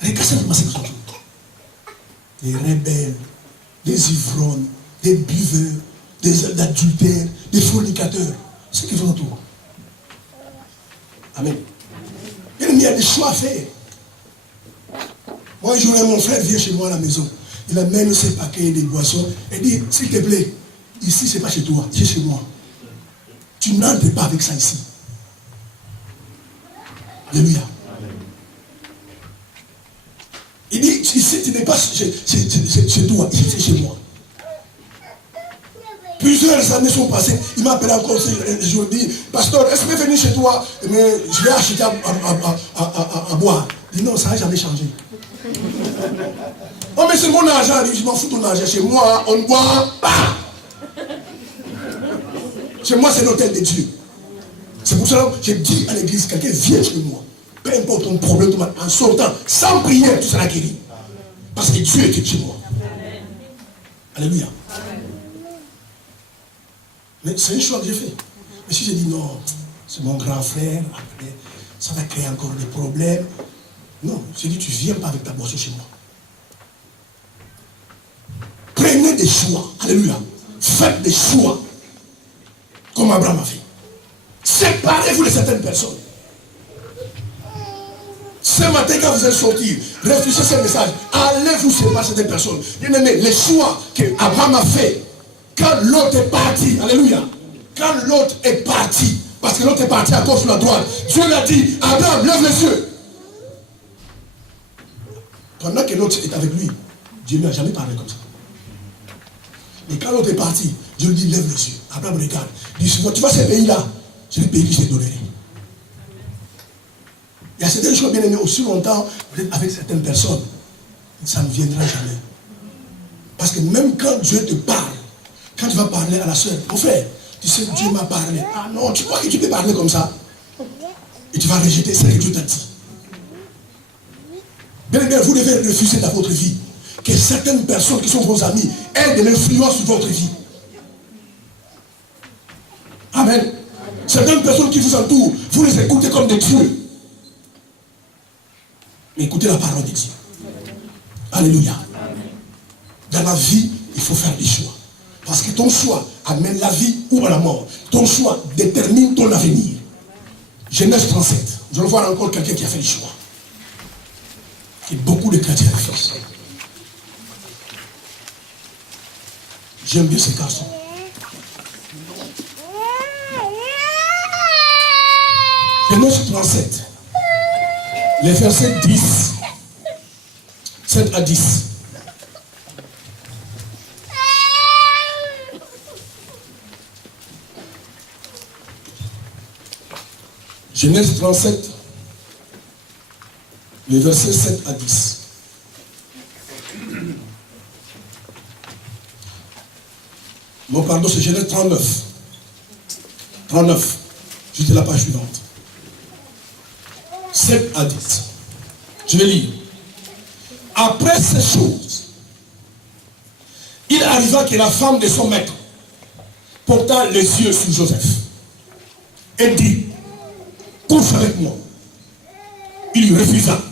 Regardez simplement ce qui vous entoure. Des rebelles, des ivrognes, des buveurs, des adultères, des fornicateurs. Ce qui vous entoure. Amen. Il y a des choix à faire. Moi, un jour, mon frère vient chez moi à la maison. Il amène ses paquets de boissons et dit, s'il te plaît, ici, ce n'est pas chez toi, c'est chez moi. Tu n'entres pas avec ça ici. Alléluia. Il dit, ici, tu n'es pas chez toi, ici, c'est chez moi. Plusieurs années sont passées. Il m'appelle encore aujourd'hui. Pasteur, est-ce que je vais venir chez toi? Mais je vais acheter à boire. Il dit non, ça n'a jamais changé. Oh, mais c'est mon argent. Il dit, je m'en fous de ton argent. Chez moi, on ne boit pas. Chez moi, c'est l'hôtel de Dieu. C'est pour cela que j'ai dit à l'église, quelqu'un vient chez moi. Peu importe ton problème, en sortant, sans prière, tu seras guéri. Parce que Dieu était chez moi. Alléluia. Mais c'est un choix que j'ai fait. Mais si j'ai dit non, c'est mon grand frère, après, ça va créer encore des problèmes. Non, j'ai dit, tu ne viens pas avec ta boisson chez moi. Prenez des choix. Alléluia. Faites des choix. Comme Abraham a fait. Séparez-vous de certaines personnes. Ce matin, quand vous êtes sortis, réfléchissez à ce message. Allez vous séparer de cette personne. Bien aimé, les choix qu'Abraham a fait, quand l'autre est parti, alléluia, quand l'autre est parti, parce que l'autre est parti à gauche ou à droite, Dieu lui a dit, Abraham, lève les yeux. Pendant que l'autre est avec lui, Dieu ne lui a jamais parlé comme ça. Mais quand l'autre est parti, Dieu lui dit, lève les yeux. Abraham regarde. Il dit, tu vois ces pays-là, c'est les pays que je t'ai donné. Il y a certaines choses bien aimées, aussi longtemps, vous êtes avec certaines personnes, ça ne viendra jamais. Parce que même quand Dieu te parle, quand tu vas parler à la soeur, mon frère, tu sais, Dieu m'a parlé. Ah non, tu crois que tu peux parler comme ça? Et tu vas rejeter ce que Dieu t'a dit. Bien aimé, vous devez refuser dans votre vie que certaines personnes qui sont vos amis aient de l'influence sur votre vie. Amen. Certaines personnes qui vous entourent, vous les écoutez comme des dieux. Mais écoutez la parole de Dieu. Alléluia. Dans la vie, il faut faire des choix. Parce que ton choix amène la vie ou à la mort. Ton choix détermine ton avenir. Genèse 37. Nous allons voir encore quelqu'un qui a fait le choix. Et beaucoup de chrétiens le font. J'aime bien ces garçons. Genèse 37. Les versets 10, 7 à 10. Genèse 37, les versets 7 à 10. Non, pardon, c'est Genèse 39. 39, juste la page suivante. 7 à 10. Je vais lire. Après ces choses, il arriva que la femme de son maître porta les yeux sur Joseph et dit, couche avec moi. Il refusa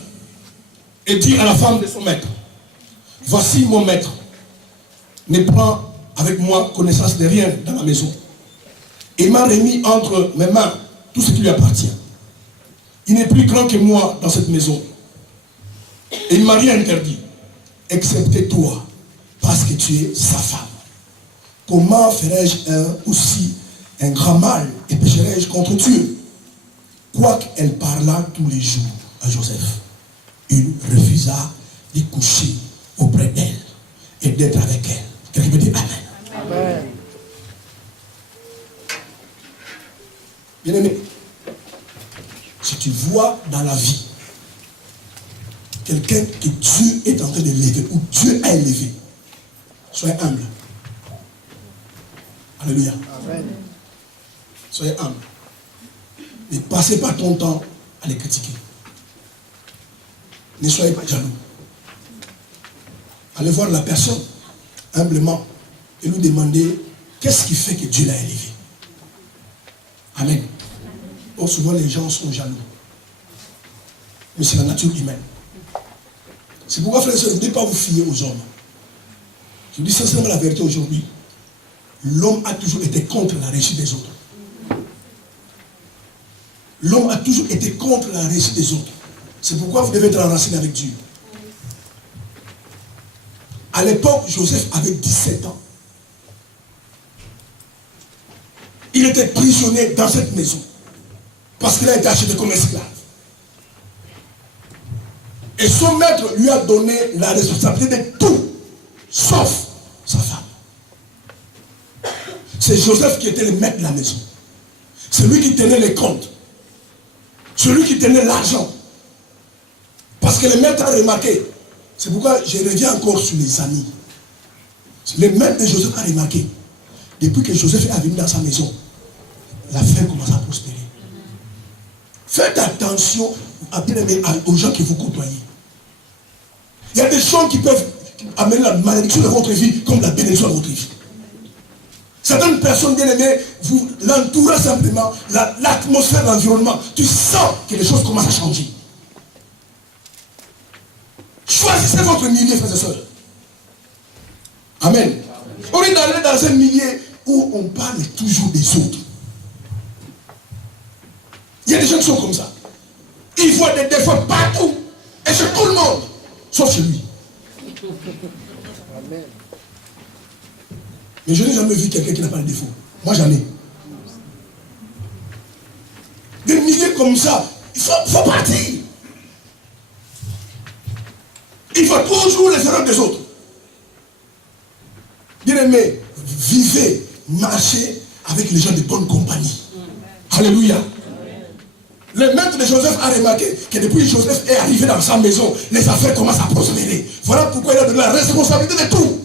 et dit à la femme de son maître, voici mon maître, ne prends avec moi connaissance de rien dans ma maison. Il m'a remis entre mes mains tout ce qui lui appartient. Il n'est plus grand que moi dans cette maison. Et il ne m'a rien interdit, excepté toi, parce que tu es sa femme. Comment ferais-je aussi un grand mal et pécherais-je contre Dieu? Quoiqu'elle parla tous les jours à Joseph, il refusa de coucher auprès d'elle et d'être avec elle. Quelqu'un peut dire Amen. Amen. Bien-aimé, si tu vois dans la vie quelqu'un que Dieu est en train d'élever ou Dieu a élevé, soyez humble. Alléluia. Amen. Soyez humble. Ne passez pas ton temps à les critiquer. Ne soyez pas jaloux. Allez voir la personne humblement et lui demander qu'est-ce qui fait que Dieu l'a élevé. Amen. Or, souvent les gens sont jaloux. Mais c'est la nature humaine. C'est pourquoi, frères et sœurs, ne devez pas vous fier aux hommes. Je vous dis sincèrement la vérité aujourd'hui. L'homme a toujours été contre la réussite des autres. L'homme a toujours été contre la réussite des autres. C'est pourquoi vous devez être enraciné avec Dieu. À l'époque, Joseph avait 17 ans. Il était prisonnier dans cette maison. Parce qu'il a été acheté comme esclave. Et son maître lui a donné la responsabilité de tout, sauf sa femme. C'est Joseph qui était le maître de la maison. C'est lui qui tenait les comptes. Celui qui tenait l'argent. Parce que le maître a remarqué. C'est pourquoi je reviens encore sur les amis. Le maître de Joseph a remarqué. Depuis que Joseph est venu dans sa maison, l'affaire commence à prospérer. Faites attention aux gens que vous côtoyez. Il y a des gens qui peuvent amener la malédiction de votre vie comme la bénédiction de votre vie. Certaines personnes bien aimées, vous l'entourez simplement, l'atmosphère, l'environnement, tu sens que les choses commencent à changer. Choisissez votre milieu, frères et sœurs. Amen. Au lieu d'aller dans un milieu où on parle toujours des autres. Il y a des gens qui sont comme ça. Il voit des défauts partout. Et chez tout le monde. Sauf chez lui. Amen. Mais je n'ai jamais vu quelqu'un qui n'a pas de défaut. Moi, j'en ai. Des milliers comme ça, il faut partir. Il faut toujours les erreurs des autres. Bien aimé, vivez, marchez avec les gens de bonne compagnie. Alléluia. Le maître de Joseph a remarqué que depuis que Joseph est arrivé dans sa maison, les affaires commencent à prospérer. Voilà pourquoi il a donné la responsabilité de tout.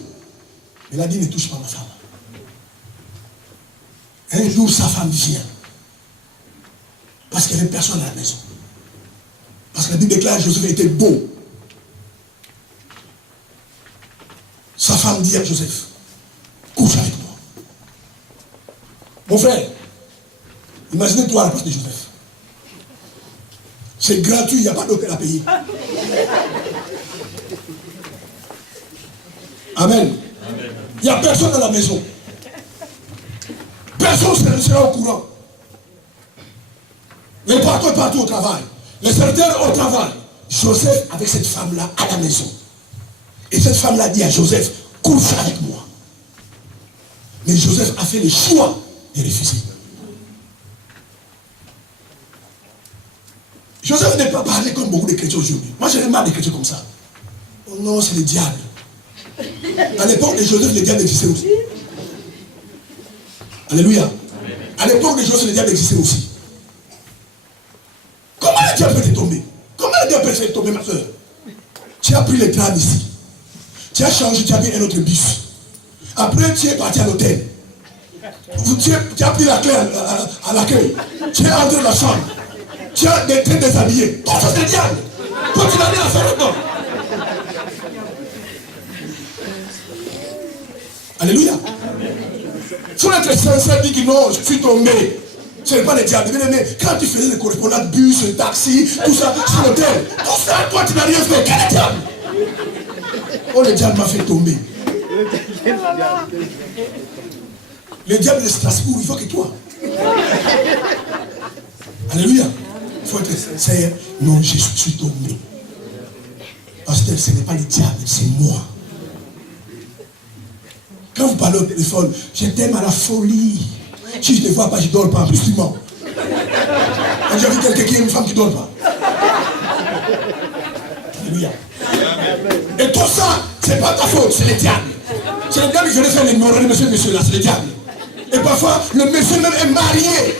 Il a dit, ne touche pas ma femme. Un jour, sa femme vient. Parce qu'il n'y avait personne à la maison. Parce que la Bible déclare que Joseph était beau. Sa femme dit à Joseph, couche avec moi. Mon frère, imaginez-toi à la place de Joseph. C'est gratuit, il n'y a pas d'hôtel à payer. Amen. Il n'y a personne dans la maison. Personne ne sera au courant. Les patrons partout au travail. Les serviteurs au travail. Joseph avec cette femme-là à la maison. Et cette femme-là dit à Joseph, couche avec moi. Mais Joseph a fait le choix de refuser. Joseph n'est pas parlé comme beaucoup de chrétiens aujourd'hui. Moi, j'ai marre des chrétiens comme ça. Oh non, c'est le diable. À l'époque de Joseph, le diable existait aussi. Alléluia. À l'époque de Joseph, le diable existait aussi. Comment le diable peut te tomber? Comment le diable peut te tomber, ma soeur? Tu as pris le tram ici. Tu as changé, tu as pris un autre bus. Après, tu es parti à l'hôtel. Tu as pris la clé à l'accueil. Tu es entré dans la chambre. Tu as des trains déshabillés. Tout ça, c'est le diable. Toi, tu n'as rien à faire là-dedans. Alléluia. Il faut être sincère, dire que non, je suis tombé. Ce n'est pas le diable. Mais quand tu faisais les correspondants de bus, le taxi, tout ça, sur l'hôtel, tout ça, toi, tu n'as rien fait. Quel est le diable? Oh, le diable m'a fait tomber. Le diable de Strasbourg, il faut que toi. Alléluia. Il faut être sincère. Non, je suis tombé. Pasteur, ce n'est pas le diable, c'est moi. Quand vous parlez au téléphone, je t'aime à la folie. Si je ne te vois pas, je ne dors pas. En plus, tu mens. J'ai vu quelqu'un qui est une femme qui ne dort pas. Alléluia. Et tout ça, ce n'est pas ta faute, c'est le diable. C'est le diable qui veut faire les morales de monsieur là, c'est le diable. Et parfois, le monsieur même est marié.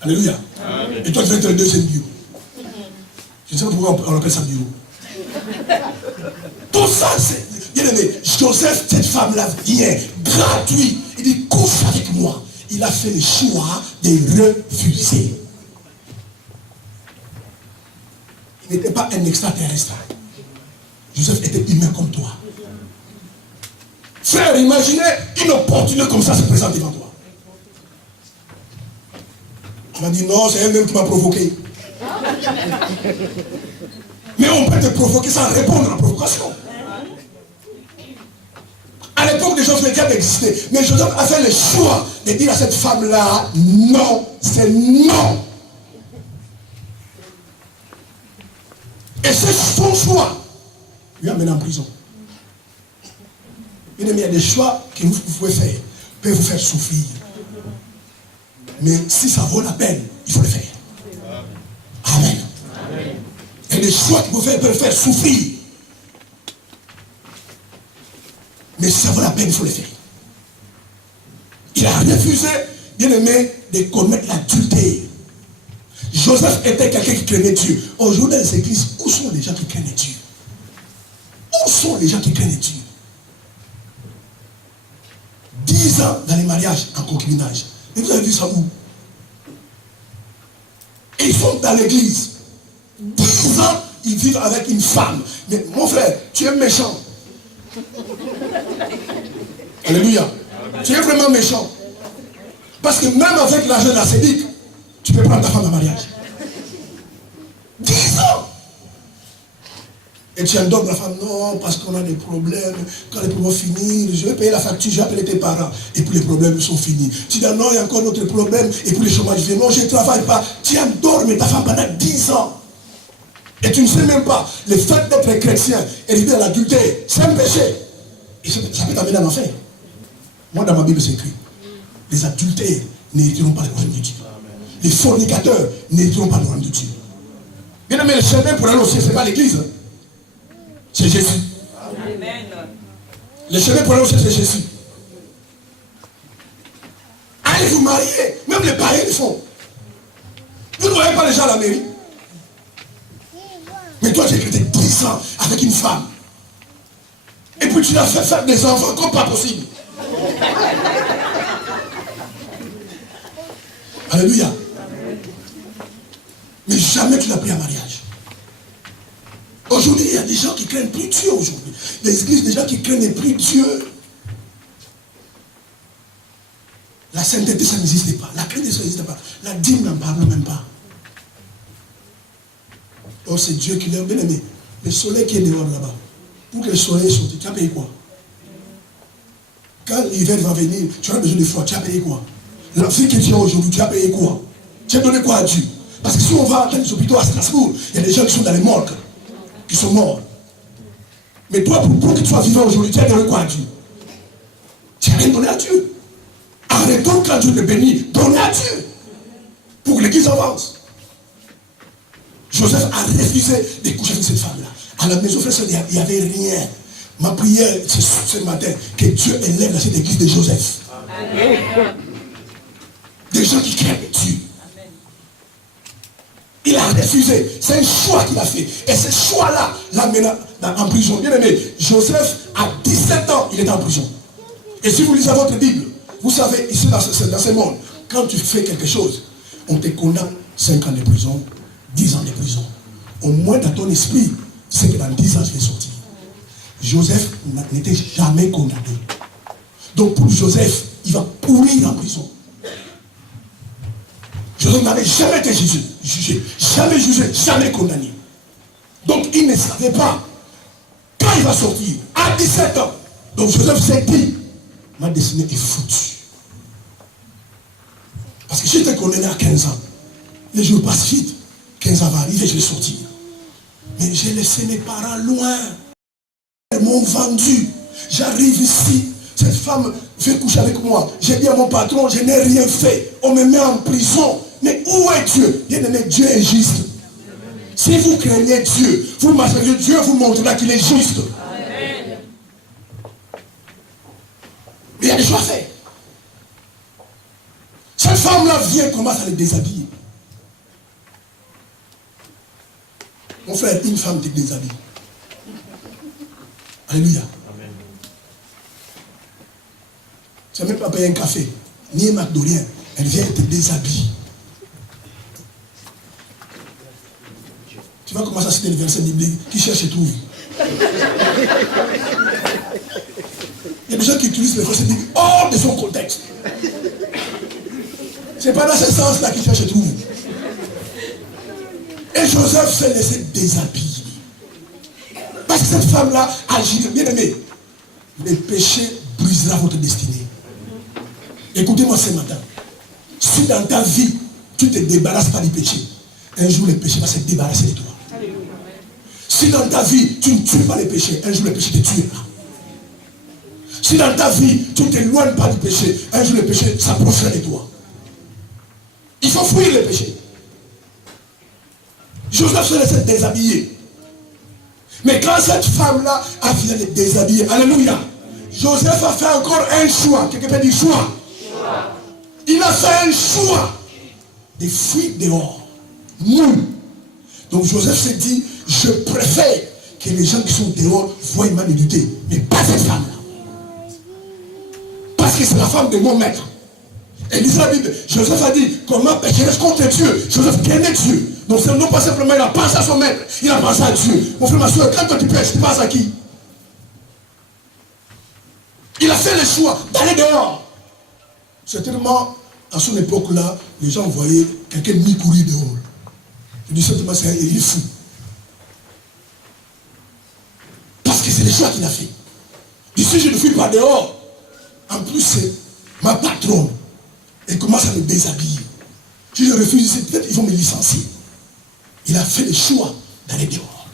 Alléluia. Amen. Et toi, tu vas être le deuxième bureau. Je ne sais pas pourquoi on appelle ça bureau. Tout ça, c'est... Bien aimé, Joseph, cette femme-là, vient gratuit. Il dit, couche avec moi. Il a fait le choix de refuser. Il n'était pas un extraterrestre. Joseph était humain comme toi. Frère, imaginez une opportunité comme ça se présente devant toi. On m'a dit non, c'est elle-même qui m'a provoqué. Mais on peut te provoquer sans répondre à la provocation. À l'époque de Joseph, le diable existait. Mais Joseph a fait le choix de dire à cette femme-là, non, c'est non. Et c'est son choix lui amène en prison. Il y a des choix que vous pouvez faire, peuvent vous faire souffrir. Mais si ça vaut la peine, il faut le faire. Amen. Et les choix que vous faites peuvent faire souffrir. Mais si ça vaut la peine, il faut le faire. Il a refusé, bien aimé, de commettre l'adultère. Joseph était quelqu'un qui craignait Dieu. Aujourd'hui dans les églises, où sont les gens qui craignent Dieu? Où sont les gens qui craignent Dieu? 10 ans dans les mariages en concubinage. Et vous avez vu ça où? Et ils sont dans l'église. 10 ans, ils vivent avec une femme. Mais mon frère, tu es méchant. Alléluia. Tu es vraiment méchant. Parce que même avec l'argent de la sédique, tu peux prendre ta femme en mariage. 10 ans. Et tu endormes la femme, non, parce qu'on a des problèmes. Quand les problèmes finissent, je vais payer la facture, je vais appeler tes parents. Et puis les problèmes sont finis. Tu dis, non, il y a encore un autre problème. Et puis le chômage vient, non, je ne travaille pas. Tu endormes ta femme pendant 10 ans. Et tu ne sais même pas, le fait d'être chrétien et d'arriver à l'adultère, c'est un péché. Et ça peut t'amener en enfer. Moi, dans ma Bible, c'est écrit, les adultères n'hériteront pas le royaume de Dieu. Les fornicateurs n'hériteront pas le royaume de Dieu. Bien aimé, le chemin pour aller au ciel, ce n'est pas l'église. C'est Jésus. Amen. Le chemin pour aller au ciel, c'est Jésus. Allez vous marier. Même les païens le font. Vous ne voyez pas les gens à la mairie. Mais toi, tu es chrétien 10 ans avec une femme. Et puis tu l'as fait faire des enfants comme pas possible. Alléluia. Mais jamais tu n'as pris un mariage. Aujourd'hui, il y a des gens qui craignent plus Dieu aujourd'hui. Les églises, des gens qui craignent plus Dieu. La sainteté, ça n'existe pas. La crainte, ça n'existe pas. La dîme n'en parle même pas. Oh, c'est Dieu qui l'a bien aimé. Le soleil qui est dehors là-bas. Pour que le soleil sorte, tu as payé quoi? Quand l'hiver va venir, tu as besoin de froid, tu as payé quoi? La fille que tu as aujourd'hui, tu as payé quoi? Tu as donné quoi à Dieu? Parce que si on va dans les hôpitaux à Strasbourg, il y a des gens qui sont dans les morgues, qui sont morts. Mais toi, pour que tu sois vivant aujourd'hui, tu as donné quoi à Dieu? Tu n'as rien donné à Dieu. Arrêtons quand Dieu te bénit, donnez à Dieu. Pour que l'église avance. Joseph a refusé de coucher avec cette femme-là. À la maison, frère, il n'y avait rien. Ma prière ce matin, que Dieu élève dans cette église de Joseph. Amen. Des gens qui craignent Dieu. Amen. Il a refusé. C'est un choix qu'il a fait. Et ce choix-là l'amène en prison. Bien aimé, Joseph, à 17 ans, il est en prison. Et si vous lisez votre Bible, vous savez, ici dans ce monde, quand tu fais quelque chose, on te condamne 5 ans de prison, 10 ans de prison. Au moins dans ton esprit, tu sais que dans 10 ans, je vais sortir. Joseph n'était jamais condamné. Donc pour Joseph, il va pourrir en prison. Joseph n'avait jamais été jugé, jamais jugé, jamais condamné. Donc il ne savait pas quand il va sortir, à 17 ans. Donc Joseph s'est dit, ma destinée est foutue. Parce que j'étais condamné à 15 ans. Les jours passent vite. 15 ans va arriver, je vais sortir. Mais j'ai laissé mes parents loin. Ils m'ont vendu. J'arrive ici. Cette femme veut coucher avec moi. J'ai dit à mon patron, je n'ai rien fait. On me met en prison. Mais où est Dieu? Bien aimé, Dieu est juste. Si vous craignez Dieu, vous marcherez, Dieu vous montrera qu'il est juste. Amen. Mais il y a des choix à faire. Cette femme-là vient, commence à les déshabiller. Mon frère, une femme te déshabille. Alléluia. Amen. Tu n'as même pas payé un café, ni un McDo, rien. Elle vient te déshabiller. Tu vas commencer à citer le verset biblique qui cherche et trouve. Il y a des gens qui utilisent le verset biblique hors de son contexte. Ce n'est pas dans ce sens-là qu'il cherche et trouve. Et Joseph s'est laissé déshabiller. Parce que cette femme-là agit. Bien aimé, le péché brisera votre destinée. Écoutez-moi ce matin. Si dans ta vie, tu ne te débarrasses pas du péché, un jour le péché va se débarrasser de toi. Si dans ta vie, tu ne tues pas le péché, un jour le péché te tuera. Si dans ta vie, tu ne t'éloignes pas du péché, un jour le péché s'approchera de toi. Il faut fuir le péché. Joseph se laissait déshabiller. Mais quand cette femme-là a fini de déshabiller, alléluia, Joseph a fait encore un choix. Quelqu'un peut dire choix. Il a fait un choix de fuir dehors. Nous. Donc Joseph s'est dit, je préfère que les gens qui sont dehors voient ma nudité, mais pas cette femme-là. Parce que c'est la femme de mon maître. Et lisez la Bible, Joseph a dit, comment pécherais-je contre Dieu? Joseph connaît Dieu. Donc c'est non pas simplement, il a pensé à son maître, il a pensé à Dieu. Mon frère, ma soeur, quand toi tu pêches, tu penses à qui? Il a fait le choix d'aller dehors. Certainement, à son époque-là, les gens voyaient quelqu'un de courir dehors. Je dis simplement, il est fou. le choix qu'il a fait. Ici, je ne fuis pas dehors. En plus, c'est ma patronne. Elle commence à me déshabiller. Si je refuse, peut-être ils vont me licencier. Il a fait le choix d'aller dehors.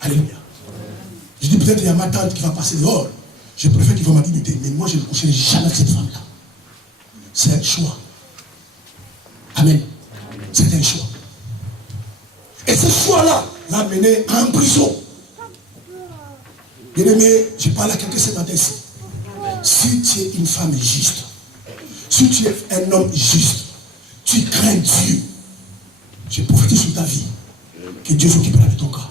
Alléluia. Je dis peut-être il y a ma tante qui va passer dehors. Je préfère qu'il va ma dignité. Mais moi, je ne coucherai jamais avec cette femme-là. C'est un choix. Amen. C'est un choix. Et ce choix-là l'a mené en prison. Bien aimé, je parle à quelqu'un ce matin-ci. Si tu es une femme juste, si tu es un homme juste, tu crains Dieu, je prophétise sur ta vie que Dieu s'occupera de ton cas.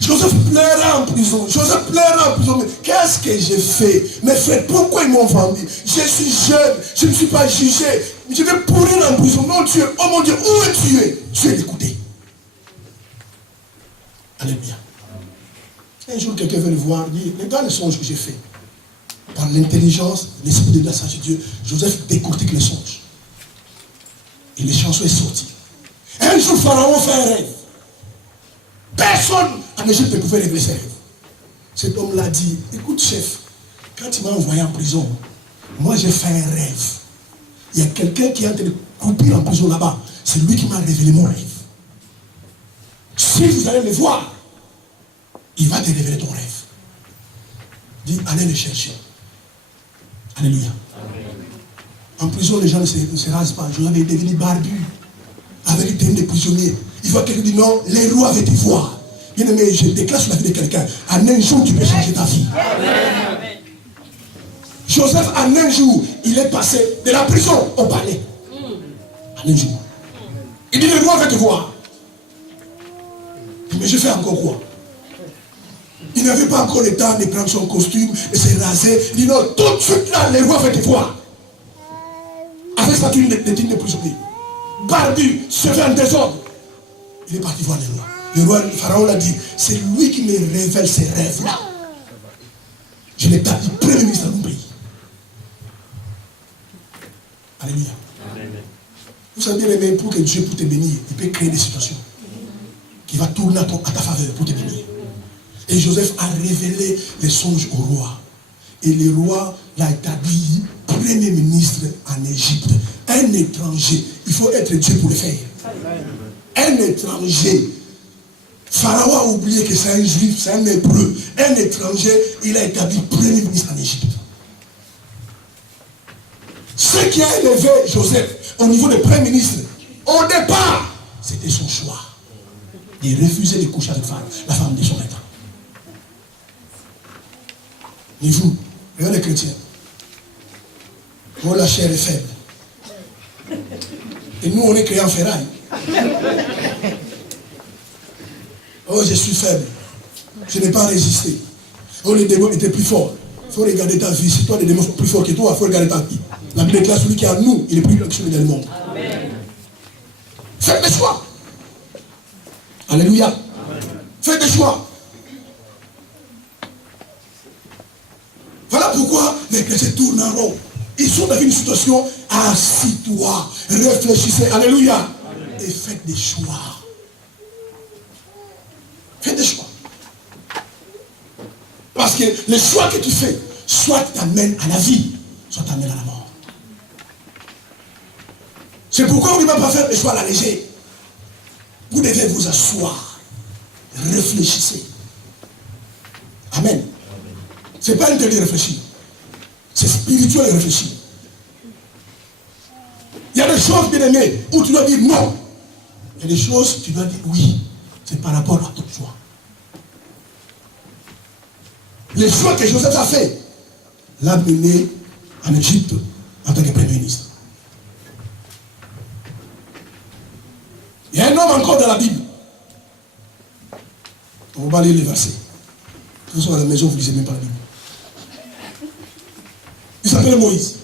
Joseph pleura en prison. Joseph pleura en prison. Mais qu'est-ce que j'ai fait? Mes frères, pourquoi ils m'ont vendu? Je suis jeune, je ne suis pas jugé. Je vais pourrir en prison. Non, Dieu, oh mon Dieu, où es-tu? Tu es écouté. Alléluia. Un jour, quelqu'un veut le voir, dit, regarde le songe que j'ai fait. Par l'intelligence, l'esprit de la sagesse de Dieu, Joseph décortique le songe. Et les chansons sont sorties. Un jour, Pharaon fait un rêve. Personne en Égypte ne pouvait régler ses rêves. Cet homme l'a dit, écoute chef, quand tu m'as envoyé en prison, moi j'ai fait un rêve. Il y a quelqu'un qui est en train de croupir en prison là-bas. C'est lui qui m'a révélé mon rêve. Si vous allez le voir, il va te révéler ton rêve. Dis, allez le chercher. Alléluia. En prison, les gens ne se rasent pas. Je vais devenir barbu. Avec des de prisonniers. Il faut que quelqu'un dise non, les rois avaient été voir. Bien aimé, je déclare sur la vie de quelqu'un. En un jour, tu peux changer ta vie. Amen. Joseph, en un jour, il est passé de la prison au palais. En un jour. Il dit, les rois avaient te voir. Mais je fais encore quoi? Il n'avait pas encore le temps de prendre son costume et se raser. Il dit non, tout de suite là, les rois avaient te voir. Avec sa tenue de prisonnier. Barbu, cheveux en désordre. Il est parti voir les rois. Le roi, le pharaon l'a dit, c'est lui qui me révèle ces rêves-là. Je l'ai établi premier ministre de mon pays. Alléluia. Vous savez bien aimé, pour que Dieu puisse te bénir, il peut créer des situations qui va tourner à ta faveur pour te bénir. Et Joseph a révélé les songes au roi. Et le roi l'a établi premier ministre en Égypte. Un étranger, il faut être Dieu pour le faire. Un étranger. Pharaon a oublié que c'est un juif, c'est un hébreu. Un étranger, il a établi premier ministre en Égypte. Ce qui a élevé Joseph au niveau de premier ministre, au départ, c'était son choix. Il refusait de coucher avec la femme de son maître. Et vous, regardez les chrétiens. Oh, la chair est faible. Et nous, on est créés en ferraille. Oh, je suis faible. Je n'ai pas résisté. Oh, les démons étaient plus forts. Il faut regarder ta vie. Si toi, les démons sont plus forts que toi, il faut regarder ta vie. La Bible déclare celui qui est en nous, il est plus grand que celui dans le monde. Amen. Faites des choix. Alléluia. Amen. Faites des choix. Voilà pourquoi les chrétiens tournent en rond. Ils sont dans une situation, assis-toi, réfléchissez, alléluia, amen. Et faites des choix. Faites des choix. Parce que les choix que tu fais, soit t'amènent à la vie, soit t'amènent à la mort. C'est pourquoi on ne va pas faire des choix à la légère. Vous devez vous asseoir, réfléchissez. Amen. Ce n'est pas interdit de réfléchir. C'est spirituel de réfléchir. Il y a des choses, bien aimées, où tu dois dire non. Il y a des choses où tu dois dire oui. C'est par rapport à ton choix. Les choix que Joseph a fait l'a mené en Égypte en tant que premier ministre. Il y a un homme encore dans la Bible. On va lire les versets. Vous êtes à la maison, vous ne lisez même pas la Bible. Il s'appelle Moïse.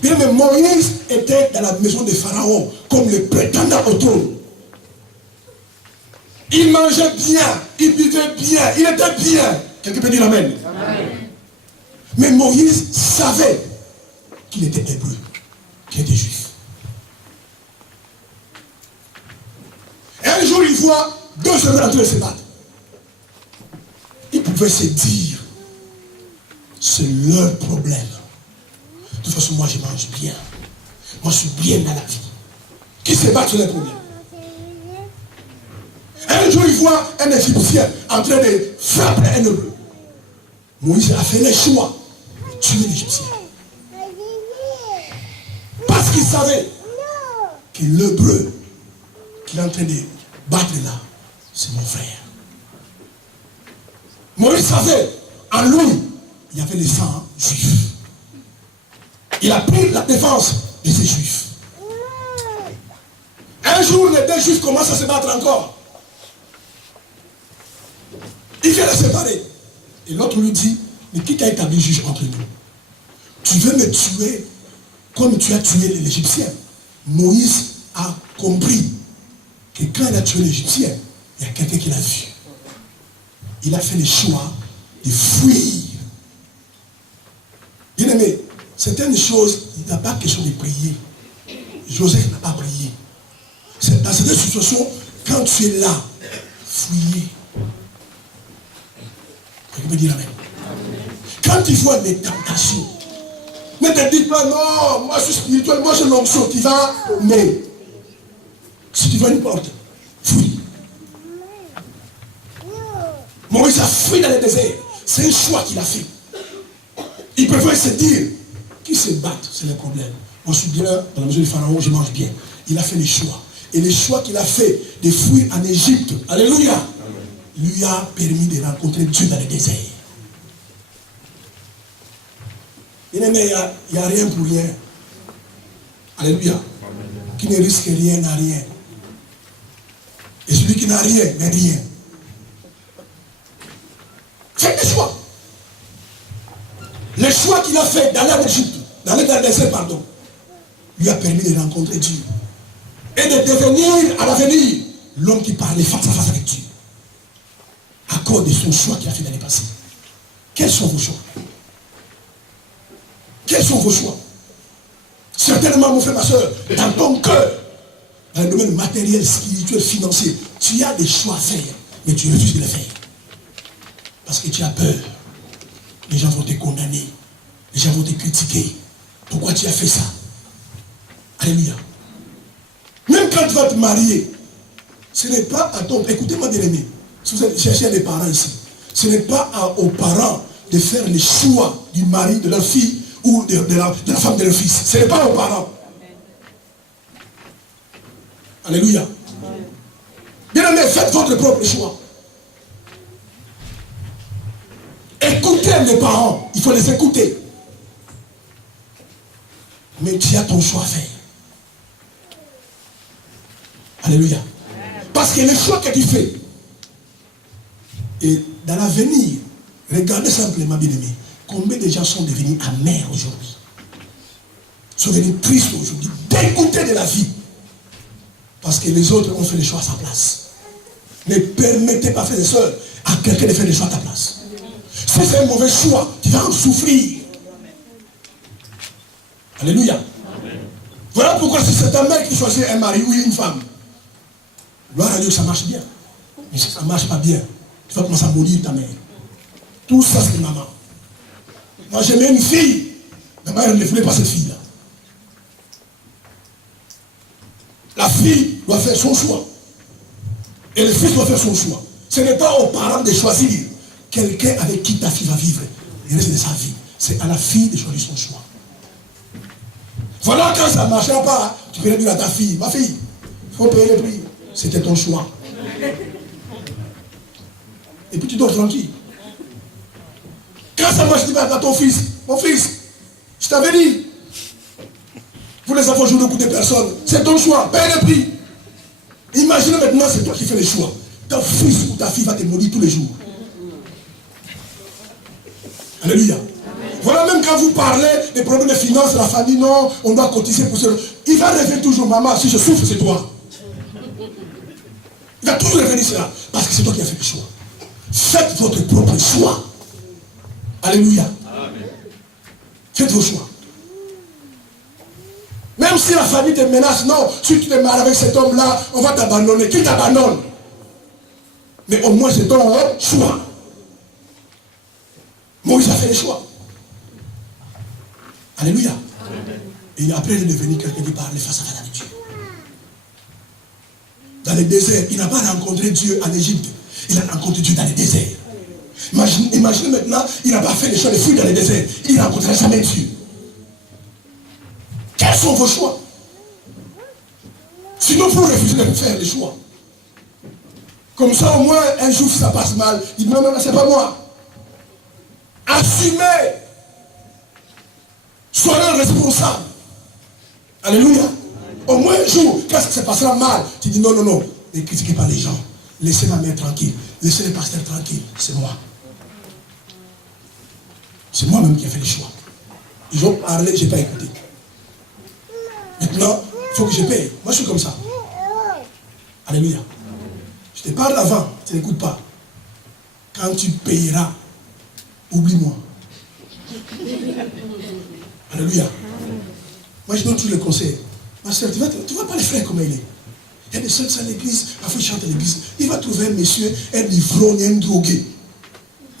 Bien, mais Moïse était dans la maison de Pharaon comme le prétendant au trône. Il mangeait bien, il buvait bien, il était bien. Quelqu'un peut dire amen. Amen. Mais Moïse savait qu'il était hébreu, qu'il était juif. Et un jour, il voit deux frères en train de se battre, il pouvait se dire, c'est leur problème. De toute façon, moi je mange bien. Moi je suis bien dans la vie. Qui se bat sur les problèmes? Un jour, il voit un Égyptien en train de frapper un Hébreu. Moïse a fait le choix de tuer l'Égyptien. Parce qu'il savait que l'Hébreu qu'il est en train de battre là, c'est mon frère. Moïse savait, en lui, il y avait le sang juif. Il a pris la défense de ces juifs. Un jour, les deux juifs commencent à se battre encore. Il vient les séparer. Et l'autre lui dit, mais qui t'a établi juge entre nous? Tu veux me tuer comme tu as tué l'Égyptien. Moïse a compris que quand il a tué l'Égyptien, il y a quelqu'un qui l'a vu. Il a fait le choix de fuir. Bien aimé, certaines choses, il n'a pas question de prier. Joseph n'a pas prié. Dans cette situation, quand tu es là, fuyez. Vous pouvez dire amen. Quand tu vois des tentations, ne te dites pas non, moi je suis spirituel, moi j'ai l'onction qui va, mais si tu vois une porte, fuis. Moïse a fui dans le désert. C'est un choix qu'il a fait. Il pouvait se dire, qui se battent, c'est le problème. Moi je suis bien, dans la maison du Pharaon, je mange bien. Il a fait le choix. Et le choix qu'il a fait de fuir en Égypte, alléluia, lui a permis de rencontrer Dieu dans le désert. Il n'y a rien pour rien. Alléluia. Qui ne risque rien n'a rien. Et celui qui n'a rien n'a rien. Faites des choix. Le choix qu'il a fait d'aller en Égypte, d'aller dans le désert, pardon, lui a permis de rencontrer Dieu. Et de devenir à l'avenir l'homme qui parlait face à face avec Dieu. À cause de son choix qu'il a fait l'année passée. Quels sont vos choix? Quels sont vos choix? Certainement, mon frère, ma soeur, dans ton cœur, dans le domaine matériel, spirituel, financier, tu as des choix à faire, mais tu refuses de les faire. Parce que tu as peur. Les gens vont te condamner. Les gens vont te critiquer. Pourquoi tu as fait ça? Alléluia. Même quand tu vas te marier, ce n'est pas à ton... Écoutez-moi bien aimé. Si vous cherchez des parents ici, ce n'est pas aux parents de faire les choix du mari, de leur fille ou de la femme de leur fils. Ce n'est pas aux parents. Alléluia. Bien aimé, faites votre propre choix. Écoutez les parents, il faut les écouter. Mais tu as ton choix à faire. Alléluia. Parce que le choix que tu fais, et dans l'avenir, regardez simplement, bien aimé, combien de gens sont devenus amers aujourd'hui, sont devenus tristes aujourd'hui, dégoûtés de la vie, parce que les autres ont fait des choix à sa place. Ne permettez pas, frères et sœurs, à quelqu'un de faire des choix à ta place. Si c'est un mauvais choix, tu vas en souffrir. Alléluia. Voilà pourquoi si c'est un mec qui choisit un mari ou une femme, gloire à Dieu que ça marche bien. Mais si ça ne marche pas bien, tu vas commencer à maudire ta mère. Tout ça, c'est maman. Moi, j'aimais une fille. Mais moi, elle ne voulait pas cette fille-là. La fille doit faire son choix. Et le fils doit faire son choix. Ce n'est pas aux parents de choisir quelqu'un avec qui ta fille va vivre le reste de sa vie. C'est à la fille de choisir son choix. Voilà, quand ça ne marchera pas, tu peux dire à ta fille, ma fille, il faut payer le prix. C'était ton choix. Et puis tu dors tranquille. Quand ça marche, tu dis à ton fils, mon fils, je t'avais dit, vous les enfants jouent le coup de personne, c'est ton choix, paye le prix. Imagine maintenant, c'est toi qui fais le choix. Ton fils ou ta fille va te maudire tous les jours. Alléluia. Voilà, même quand vous parlez des problèmes de finances, la famille, non, on doit cotiser pour cela. Il va revenir toujours, maman, si je souffre, c'est toi. Il va toujours revenir cela, parce que c'est toi qui as fait le choix. Faites votre propre choix. Alléluia. Amen. Faites vos choix. Même si la famille te menace, non, si tu te maries avec cet homme-là, on va t'abandonner. Qui t'abandonne? Mais au moins c'est ton choix. Moïse a fait le choix. Alléluia. Et après il est devenu quelqu'un qui parle face à face avec Dieu. Dans le désert, il n'a pas rencontré Dieu en Égypte. Il a rencontré Dieu dans le désert. Imaginez maintenant, il n'a pas fait le choix de fuir dans le désert. Il ne rencontrera jamais Dieu. Quels sont vos choix? Sinon, vous refusez de faire les choix. Comme ça, au moins, un jour, si ça passe mal, il dit non, non, c'est pas moi. Assumez. Soyez responsable. Alléluia. Au moins un jour, quand ça se passera mal, tu dis non, non, non. Ne critiquez pas les gens. Laissez ma mère tranquille. Laissez les pasteurs tranquilles. C'est moi. C'est moi-même qui ai fait les choix. Ils ont parlé, je n'ai pas écouté. Maintenant, il faut que je paye. Moi, je suis comme ça. Alléluia. Je te parle avant, tu n'écoutes pas. Quand tu payeras, oublie-moi. Alléluia. Moi, je donne tous les conseils. Ma soeur, tu vas pas les faire comme il est. Il y a des soeurs à l'église, parfois ils chantent à l'église. Il va trouver un monsieur, un ivrogne, un drogué.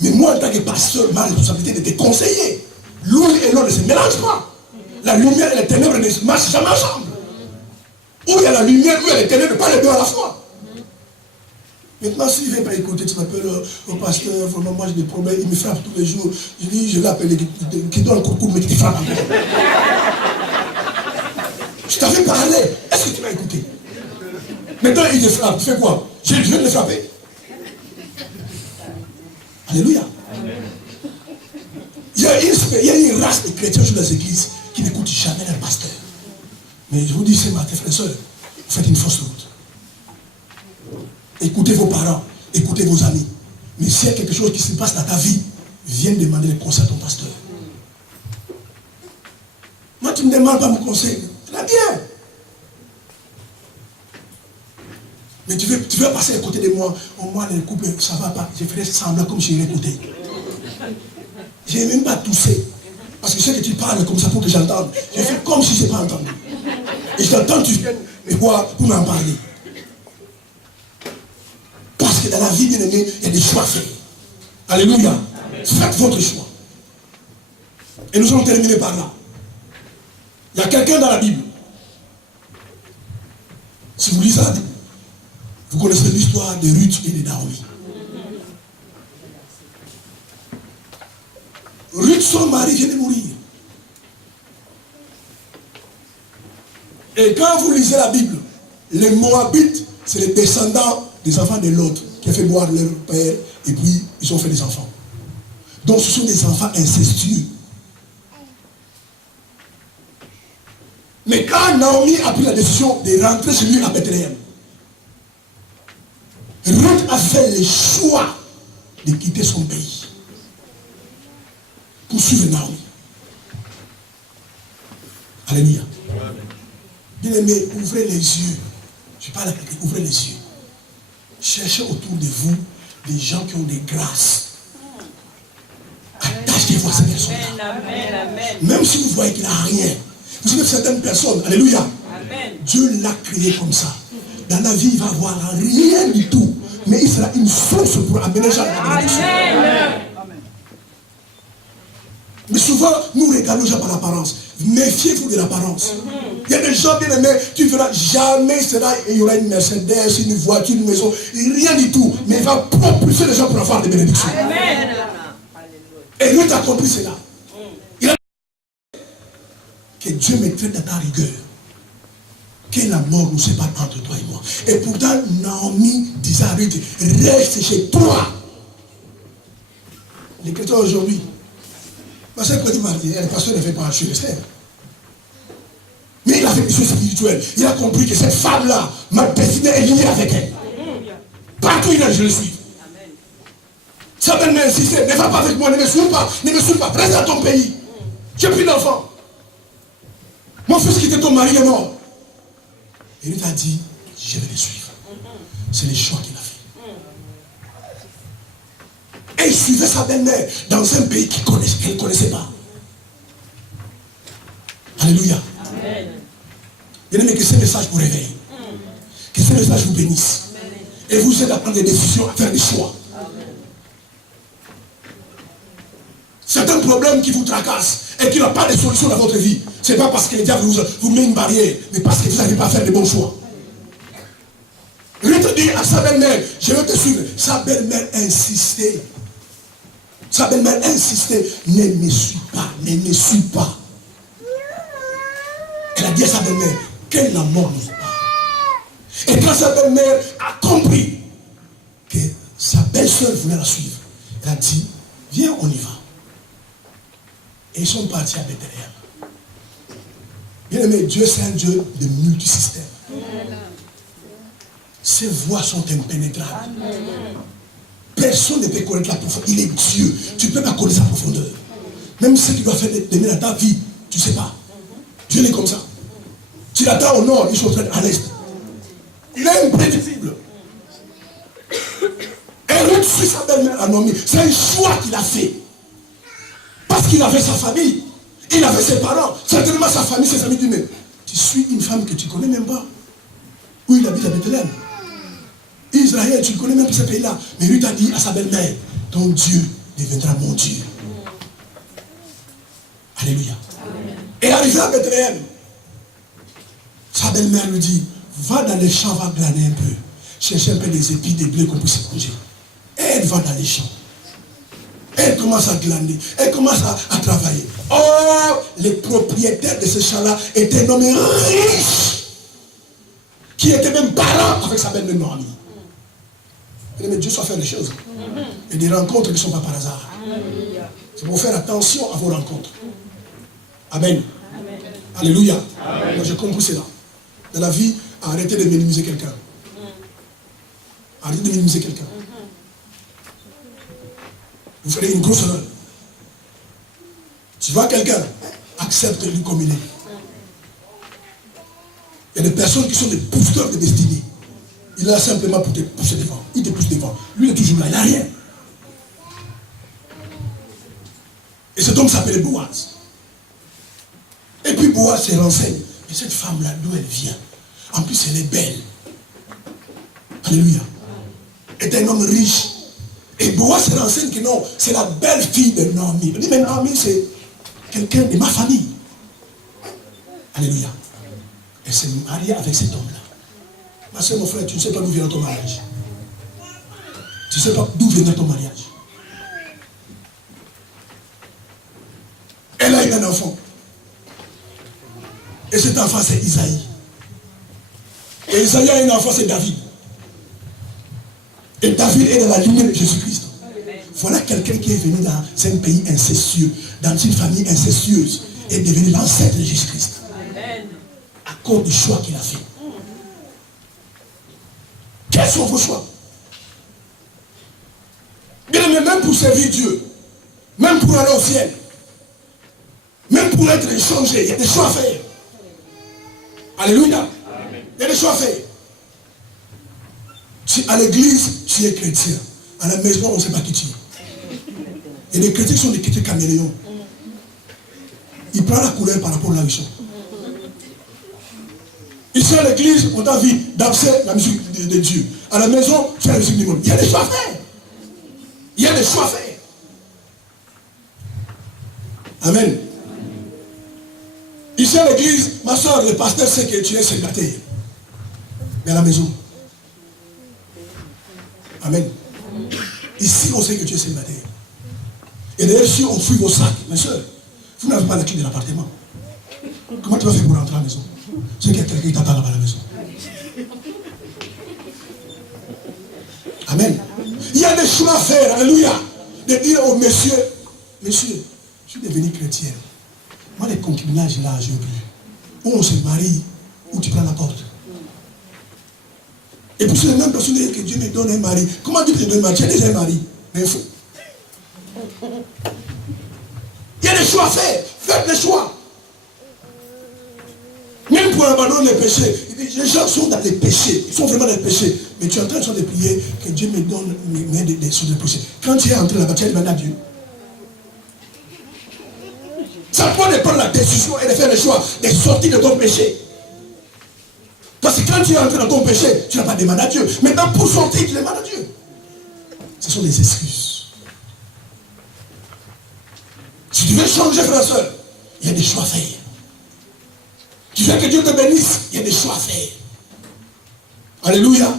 Mais moi, en tant que pasteur, ma responsabilité de te conseiller. L'une et l'autre ne se mélangent pas. La lumière et les ténèbres ne marchent jamais ensemble. Où il y a la lumière, où il y a les ténèbres, pas les deux à la fois. Maintenant, s'il ne vient pas écouter, tu m'appelles au pasteur, vraiment, moi j'ai des problèmes, il me frappe tous les jours. Je dis, je l'ai appelé, qui donne un coup de coude, mais qui te frappe encore. Je t'avais parlé, est-ce que tu m'as écouté? Maintenant, il te frappe, tu fais quoi? Je viens de le frapper. Alléluia. Il y a une race de chrétiens dans les églises qui n'écoutent jamais leur pasteur. Mais je vous dis ce matin, frères et sœurs, vous faites une fausse route. Écoutez vos parents, écoutez vos amis. Mais s'il y a quelque chose qui se passe dans ta vie, viens demander le conseil à ton pasteur. Moi, tu ne me demandes pas mon conseil. Très bien. Mais tu veux passer à côté de moi. Au moins, le couple, ça ne va pas. Je ferai semblant comme si je l'écoutais. Je n'ai même pas toussé. Parce que je sais que tu parles comme ça pour que j'entende. Je fais comme si je n'ai pas entendu. Et je t'entends, tu viens me voir pour m'en parler. Parce que dans la vie, bien aimé, il y a des choix faits. Alléluia. Amen. Faites votre choix. Et nous allons terminer par là. Il y a quelqu'un dans la Bible. Si vous lisez la Bible, vous connaissez l'histoire de Ruth et de Naomi. Ruth, son mari, vient de mourir. Et quand vous lisez la Bible, les Moabites, c'est les descendants des enfants de l'autre qui a fait boire leur père et puis ils ont fait des enfants. Donc ce sont des enfants incestueux. Mais quand Naomi a pris la décision de rentrer chez lui à Bethléem, Ruth a fait le choix de quitter son pays pour suivre Naomi. Alléluia. Bien aimé, ouvrez les yeux. Je parle à quelqu'un, ouvrez les yeux. Cherchez autour de vous des gens qui ont des grâces. Attachez-vous à ces personnes-là. Même si vous voyez qu'il n'a rien. Vous savez, certaines personnes, alléluia, amen. Dieu l'a créé comme ça. Dans la vie, il va avoir rien du tout. Mais il sera une source pour amener les gens à la bénédiction. Mais souvent, nous regardons les gens par l'apparence. Méfiez-vous de l'apparence. Il y a des gens bien aimés, tu verras jamais il y aura une Mercedes, une voiture, une maison, rien du tout. Mais il va propulser les gens pour avoir des bénédictions. Amen. Et lui t'a compris cela. Il a dit que Dieu me traite à ta rigueur. Que la mort nous sépare entre toi et moi. Et pourtant, Naomi disait à Ruth, reste chez toi. Les chrétiens aujourd'hui, parce que le pasteur ne fait pas chez les frères. Mais il a fait des choses spirituelles. Il a compris que cette femme-là, ma destinée est liée avec elle. Partout où il est, je le suis. Ça m'a insisté, ne va pas avec moi, ne me suis pas, reste dans ton pays. J'ai pris d'enfants. Mon fils qui était ton mari est mort. Et il t'a dit, je vais le suivre. C'est le choix qu'il a fait. Et il suivait sa belle-mère dans un pays qu'elle ne connaissait pas. Alléluia. Bien aimé, que ce message vous réveille. Que ce message vous bénisse. Et vous êtes à prendre des décisions, à faire des choix. C'est un problème qui vous tracasse et qui n'a pas de solution dans votre vie. Ce n'est pas parce que le diable vous met une barrière, mais parce que vous n'arrivez pas à faire de bons choix. Il te dit à sa belle-mère, je vais te suivre. Sa belle-mère insistait. Sa belle-mère insistait, ne me suis pas, ne me suis pas. Elle a dit à sa belle-mère, qu'elle la mort nous pas. Et quand sa belle-mère a compris que sa belle-sœur voulait la suivre, elle a dit, viens, on y va. Et ils sont partis à Bethléem. Bien aimé, Dieu c'est un Dieu de multisystèmes. Ses voies sont impénétrables. Personne ne peut connaître la profondeur. Il est Dieu. Tu ne peux pas connaître sa profondeur. Même ce qu'il doit faire demain dans ta vie, tu ne sais pas. Dieu est comme ça. Tu l'attends au nord, il se traite à l'est. Il est imprévisible. Et Ruth suit sa belle-mère à Naomi. C'est un choix qu'il a fait. Parce qu'il avait sa famille. Il avait ses parents. Certainement sa famille, ses amis disent, mais tu suis une femme que tu ne connais même pas. Où il habite à Bethléem. Israël, tu ne connais même pas ce pays-là. Mais Ruth a dit à sa belle-mère, ton Dieu deviendra mon Dieu. Alléluia. Et arrivé à Bethléem, sa belle-mère lui dit, va dans les champs, va glaner un peu. Chercher un peu des épis, des blés qu'on puisse manger. Et elle va dans les champs. Elle commence à glaner. Elle commence à travailler. Oh, les propriétaires de ce champ-là étaient nommés riches. Qui étaient même parents avec sa belle-mère Naomi. Mais Dieu soit faire des choses. Et des rencontres qui ne sont pas par hasard. C'est pour faire attention à vos rencontres. Amen. Amen. Alléluia. Amen. Moi j'ai compris cela. Dans la vie, arrêtez de minimiser quelqu'un. Arrêtez de minimiser quelqu'un. Vous ferez une grosse erreur. Tu vois quelqu'un, accepte de lui comme il est. Il y a des personnes qui sont des boosters de destinée. Il est là simplement pour te pousser devant. Il te pousse devant. Lui il est toujours là, il n'a rien. Et cet homme s'appelait Boaz. Et puis Boaz se renseigne. Mais cette femme-là, d'où elle vient? En plus, elle est belle. Alléluia. Elle est un homme riche. Et Boaz se renseigne que non, c'est la belle fille de Naomi. Il dit, mais Naomi, c'est quelqu'un de ma famille. Alléluia. Elle s'est mariée avec cet homme-là. Ma soeur, mon frère, tu ne sais pas d'où vient ton mariage. Tu ne sais pas d'où vient ton mariage. Elle a eu un enfant. Et cet enfant, c'est Isaïe. Et Isaïe a un enfant, c'est David. Et David est dans la lignée de Jésus-Christ. Voilà quelqu'un qui est venu dans un pays incestueux, dans une famille incestueuse, et est devenu l'ancêtre de Jésus-Christ. À cause du choix qu'il a fait. Quels sont vos choix? Bien aimé, même pour servir Dieu, même pour aller au ciel, même pour être changé, il y a des choix à faire. Alléluia. Amen. Il y a des choix à faire. Si à l'église, tu es chrétien. À la maison, on ne sait pas qui tu es. Et les chrétiens sont des chrétiens caméléons. Ils prennent la couleur par rapport à là où ils sont. Ici à l'église, on t'a vu danser la musique de Dieu. À la maison, tu fais la musique du monde. Il y a des choix à faire. Il y a des choix à faire. Amen. Ici à l'église, ma soeur, le pasteur sait que tu es célibataire. Mais à la maison. Amen. Ici, on sait que tu es célibataire. Et d'ailleurs, si on fouille vos sacs, mes soeurs, vous n'avez pas la clé de l'appartement. Comment tu vas faire pour rentrer à la maison? C'est qu'il y a quelqu'un qui t'attend là-bas à la maison. Amen. Il y a des choix à faire, alléluia. De dire au monsieur, monsieur, je suis devenu chrétien. Moi, les concubinages là, je n'ai plus. Où on se marie, où tu prends la porte. Et puis c'est la même personne que Dieu me donne un mari. Comment Dieu te donne un mari? Tu as déjà un mari. Mais il faut. Il y a des choix à faire. Faites des choix. Même pour abandonner les péchés. Les gens sont dans les péchés. Ils sont vraiment dans les péchés. Mais tu es en train de prier que Dieu me donne des choses de péché. Quand tu es entré là-bas, tu as demandé à Dieu. Ça peut de prendre la décision et de faire le choix de sortir de ton péché. Parce que Quand tu es entré dans ton péché, tu n'as pas demandé à Dieu. Maintenant, pour sortir, tu demandes à Dieu. Ce sont des excuses. Si tu veux changer, frère et soeur, il y a des choix à faire. Tu veux que Dieu te bénisse, il y a des choix à faire. Alléluia.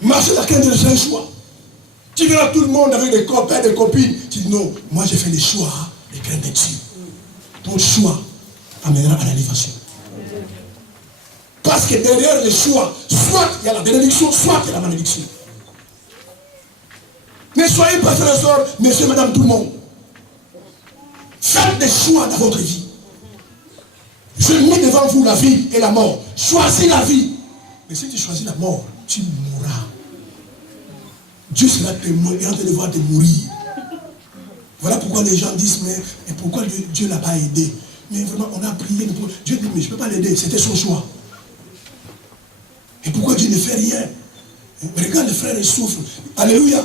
Marcher dans laquelle c'est un choix. Tu verras tout le monde avec des copains, des copines. Tu dis non, moi j'ai fait le choix de craindre Dieu. Ton choix amènera à la libération. Parce que derrière les choix, soit il y a la bénédiction, soit il y a la malédiction. Ne soyez pas frères et sœurs, messieurs, madame, tout le monde. Faites des choix dans votre vie. Je mets devant vous la vie et la mort. Choisis la vie. Mais si tu choisis la mort, tu mourras. Dieu sera témoin et en train de voir te mourir. Voilà pourquoi les gens disent, mais pourquoi Dieu ne l'a pas aidé? Mais vraiment, on a prié. Dieu dit, mais je ne peux pas l'aider, c'était son choix. Et pourquoi Dieu ne fait rien? Mais regarde les frères, ils souffrent. Alléluia.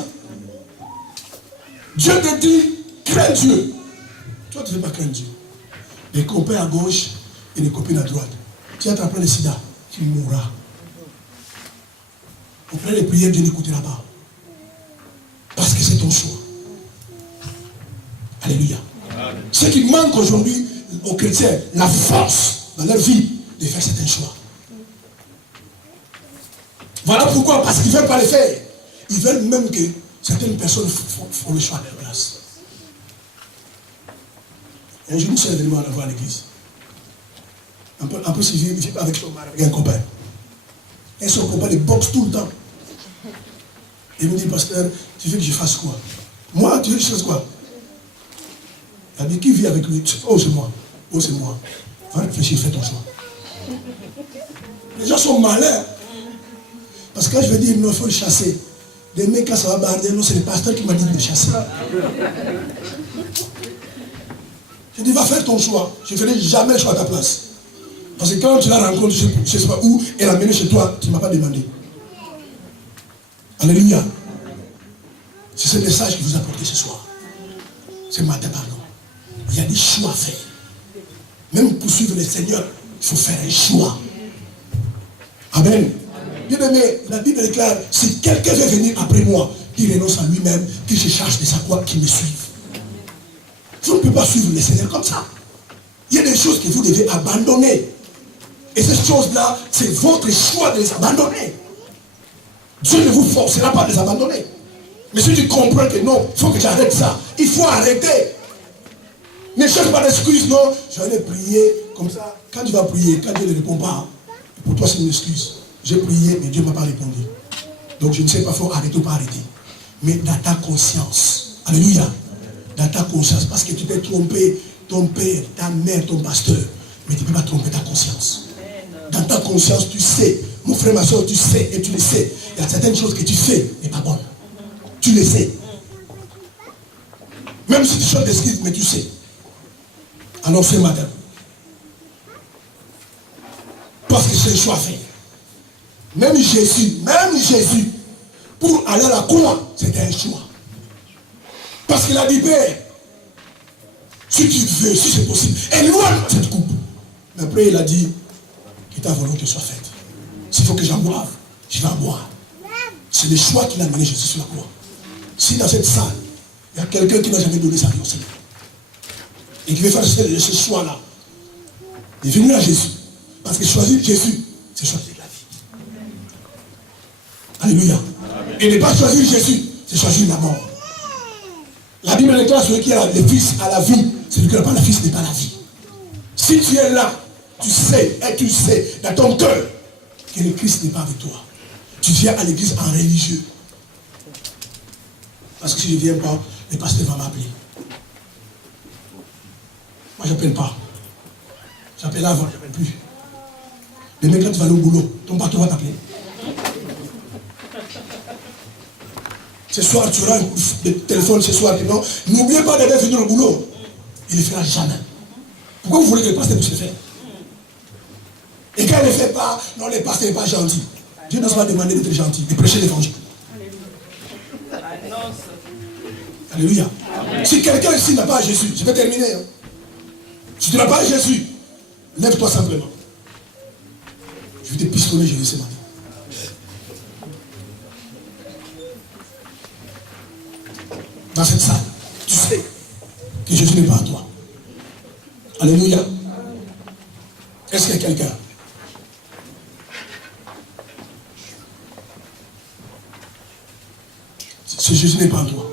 Dieu te dit, crains Dieu. Toi, tu ne veux pas craindre Dieu. Les copains à gauche et les copines à droite. Tu attraperas le sida, tu mourras. Après les prières, Dieu n'écoutera pas. Parce que c'est ton choix. Alléluia. Ce qui manque aujourd'hui aux chrétiens, la force dans leur vie de faire certains choix. Voilà pourquoi, parce qu'ils ne veulent pas les faire. Ils veulent même que certaines personnes font le choix à leur place. Un jour, c'est l'événement à la voir à l'église. Un peu si je vis pas avec son mari, avec un copain. Et son copain les boxe tout le temps. Il me dit, pasteur, tu veux que je fasse quoi? Moi, tu veux que je fasse quoi? Il a dit, qui vit avec lui? Oh, c'est moi. Oh, c'est moi. Va réfléchir, fais ton choix. Les gens sont malins. Parce que quand je vais dire, non, il faut le chasser. Les mecs, quand ça va barder, non, c'est le pasteur qui m'a dit de le chasser. Je dis, va faire ton choix. Je ne ferai jamais le choix à ta place. Parce que quand tu la rencontres, je ne sais pas où, elle a mené chez toi, tu ne m'as pas demandé. Alléluia. C'est ce message que vous apportez ce soir. Ce matin, pardon. Il y a des choix à faire. Même pour suivre le Seigneur, il faut faire un choix. Amen. Bien aimé, la Bible déclare, si quelqu'un veut venir après moi, qu'il renonce à lui-même, qu'il se charge de sa croix, qu'il me suive. Vous ne pouvez pas suivre le Seigneur comme ça. Il y a des choses que vous devez abandonner. Et ces choses-là, c'est votre choix de les abandonner. Dieu ne vous forcera pas de les abandonner. Mais si tu comprends que non, il faut que tu arrêtes ça, il faut arrêter. Ne cherche pas d'excuses, non. J'allais prier comme ça. Quand tu vas prier, quand Dieu ne répond pas, pour toi c'est une excuse. J'ai prié, mais Dieu ne m'a pas répondu. Donc je ne sais pas, il faut arrêter ou pas arrêter. Mais dans ta conscience, alléluia, dans ta conscience, parce que tu peux tromper ton père, ta mère, ton pasteur, mais tu ne peux pas tromper ta conscience. Dans ta conscience, tu sais, mon frère, ma soeur, tu sais, et tu le sais. Il y a certaines choses que tu fais, mais pas bonnes. Tu le sais. Même si tu chantes des skis, mais tu sais. Alors ce matin, parce que c'est un choix à faire. Même Jésus, pour aller à la croix, c'était un choix. Parce qu'il a dit, Père, si tu veux, si c'est possible, éloigne cette coupe. Mais après, il a dit, que ta volonté soit faite. S'il faut que j'en boive, je vais en boire. C'est le choix qu'il a mené Jésus sur la croix. Si dans cette salle, il y a quelqu'un qui n'a jamais donné sa vie au Seigneur, et qui veut faire ce choix-là, de venir à Jésus, parce que choisir Jésus, c'est choisir la vie. Alléluia. Et ne pas choisir Jésus, c'est choisir la mort. La Bible déclare celui qui a le Fils à la vie, celui qui n'a pas le Fils n'est pas la vie. Si tu es là, tu sais, et tu sais dans ton cœur que le Christ n'est pas avec toi. Tu viens à l'église en religieux. Parce que si je ne viens pas, le pasteur va m'appeler. Moi, je n'appelle pas. J'appelle avant, je n'appelle plus. Mais même quand tu vas aller au boulot, ton patron va t'appeler. Ce soir, tu auras un coup de téléphone ce soir. Non, n'oubliez pas d'aller venir au boulot. Il ne le fera jamais. Pourquoi vous voulez que le pasteur puisse le faire? Et quand il ne le fait pas, non, le pasteur n'est pas gentil. Dieu ne nous a pas demandé d'être gentil, de prêcher l'évangile. Alléluia. Si quelqu'un ici n'a pas Jésus, je vais terminer. Hein. Si tu n'as pas Jésus, lève-toi simplement. Je vais te pistonner Jésus ce matin. Dans cette salle, tu sais que Jésus n'est pas à toi. Alléluia. Est-ce qu'il y a quelqu'un? Si Jésus n'est pas à toi.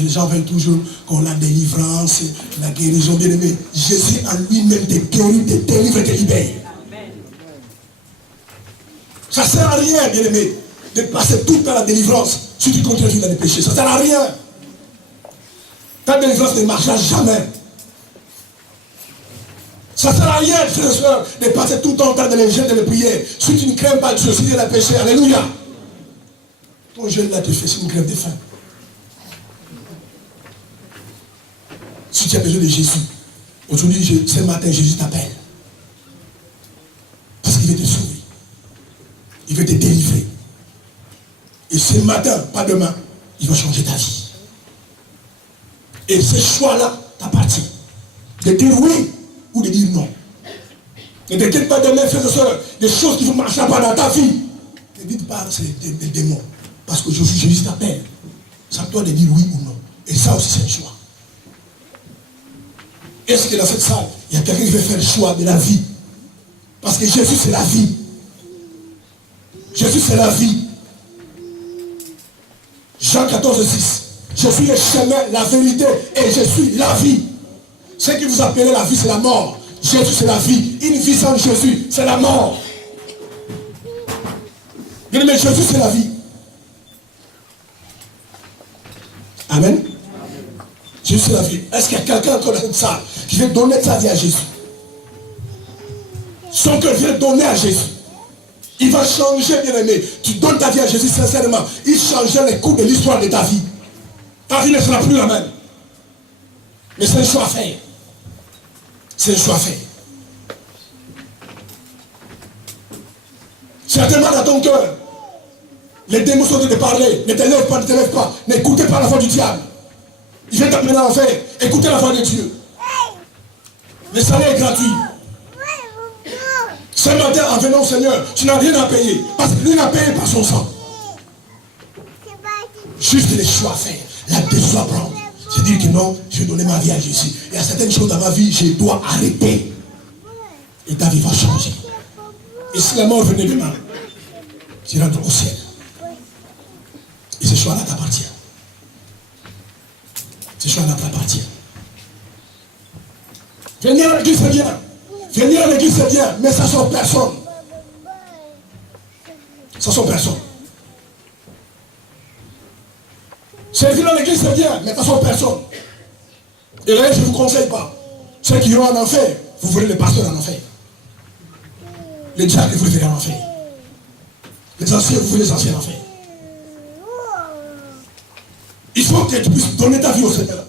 Les gens veulent toujours qu'on a la délivrance, la guérison, bien aimé. Jésus en lui-même te guérit, te délivre, te libère. Ça ne sert à rien, bien aimé, de passer tout dans la délivrance si tu continues dans les péchés. Ça ne sert à rien. Ta délivrance ne marchera jamais. Ça ne sert à rien, frères et sœurs, de passer tout ton temps dans les jeûnes, dans les prières. Si tu ne crains pas Dieu, si tu as le péché, alléluia. Ton jeûne là te fait, c'est une grève de faim. Si tu as besoin de Jésus, aujourd'hui, ce matin, Jésus t'appelle. Parce qu'il veut te sauver. Il veut te délivrer. Et ce matin, pas demain, il va changer ta vie. Et ce choix-là t'appartient. De dire oui ou de dire non. Ne te dites pas demain, frères et sœurs, des choses qui ne marcheront pas dans ta vie. Ne dites pas c'est des démons. Parce que Jésus t'appelle. C'est à toi de dire oui ou non. Et ça aussi, c'est un choix. Est-ce que dans cette salle, il y a quelqu'un qui veut faire le choix de la vie? Parce que Jésus, c'est la vie. Jésus, c'est la vie. Jean 14, 6. Je suis le chemin, la vérité et je suis la vie. Ce que vous appelez la vie, c'est la mort. Jésus, c'est la vie. Une vie sans Jésus, c'est la mort. Mais Jésus, c'est la vie. Amen. Jésus, c'est la vie. Est-ce qu'il y a quelqu'un encore dans cette salle qui veut donner sa vie à Jésus? Son cœur vient donner à Jésus. Il va changer, bien aimé. Tu donnes ta vie à Jésus sincèrement. Il changera les coups de l'histoire de ta vie. Ta vie ne sera plus la même. Mais c'est un choix à faire. C'est un choix à faire. Certainement dans ton cœur, les démons sont en train de parler. Ne te lève pas, ne te lève pas. N'écoutez pas la voix du diable. Il vient t'amener en enfer. Écoutez la voix de Dieu. Le salaire est gratuit. Ce matin, en venant au Seigneur, tu n'as rien à payer. Parce que lui n'a payé par son sang. Juste les choix à faire. La décision à prendre. C'est dire que non, je vais donner ma vie à Jésus. Il y a certaines choses dans ma vie, je dois arrêter. Et ta vie va changer. Et si la mort venait demain, tu rentres au ciel. Et ce choix-là t'appartient. Ce choix-là t'appartient. Venir à l'église, c'est bien. Venir à l'église, c'est bien, mais ça ne sort personne. Ça ne sort personne. Servir à l'église, c'est bien, mais ça ne sort personne. Et là, je ne vous conseille pas. Ceux qui iront en enfer, vous verrez les pasteurs en enfer. Les diacres, vous les verrez en enfer. Les anciens, vous verrez les anciens en enfer. Il faut que tu puisses donner ta vie au Seigneur.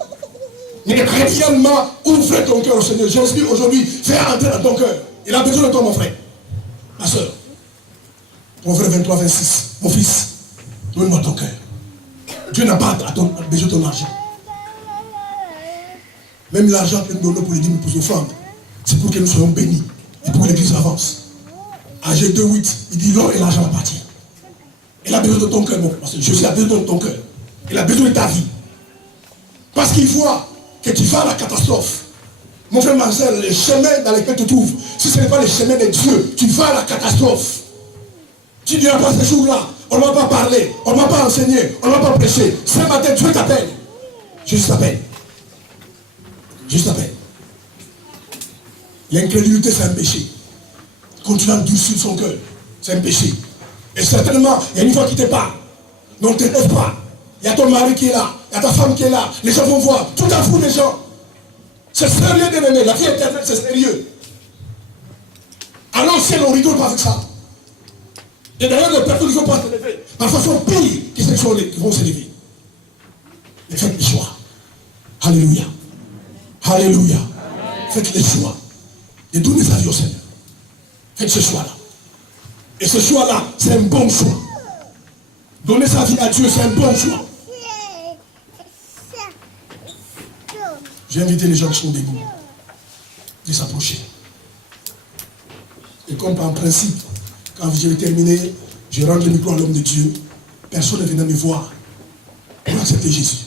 Mais réellement, ouvre ton cœur au Seigneur. Jésus, aujourd'hui, fais entrer dans ton cœur. Il a besoin de toi, mon frère. Ma soeur. Proverbe 23, 26. Mon fils, donne-moi ton cœur. Dieu n'a pas besoin de ton argent. Même l'argent que nous donnons pour les dîmes, pour les offrandes, c'est pour que nous soyons bénis et pour que l'église avance. Ag 2, 8, il dit l'or et l'argent appartiennent. Il a besoin de ton cœur, mon frère. Parce que Jésus a besoin de ton cœur. Il a besoin de ta vie. Parce qu'il voit que tu vas à la catastrophe. Mon frère, ma soeur, le chemin dans lequel tu te trouves, si ce n'est pas le chemin de Dieu, tu vas à la catastrophe. Tu ne diras pas ce jour-là, on ne m'a pas parlé, on ne m'a pas enseigné, on ne m'a pas prêché. Ce matin, Dieu t'appelle. Jésus t'appelle. Jésus t'appelle. L'incrédulité, c'est un péché. Continuer à endurcir son cœur, c'est un péché. Et certainement, il y a une fois qui te parle. Non, ne te lève pas. Il y a ton mari qui est là, il y a ta femme qui est là. Les gens vont voir. Tout à coup, les gens. C'est sérieux, bien aimé. La vie éternelle, c'est sérieux. À l'ancienne, on rigole pas avec ça. Et d'ailleurs, les personnes qui ne vont pas se lever, parfois sont pires que ceux qui vont se lever. Mais faites le choix. Alléluia. Alléluia. Faites le choix de donner sa vie au Seigneur. Faites ce choix-là. Et ce choix-là, c'est un bon choix. Donner sa vie à Dieu, c'est un bon choix. J'ai invité les gens qui sont debout de s'approcher. comme par principe, quand je vais terminer, je rends le micro à l'homme de Dieu. Personne ne venait me voir pour accepter Jésus.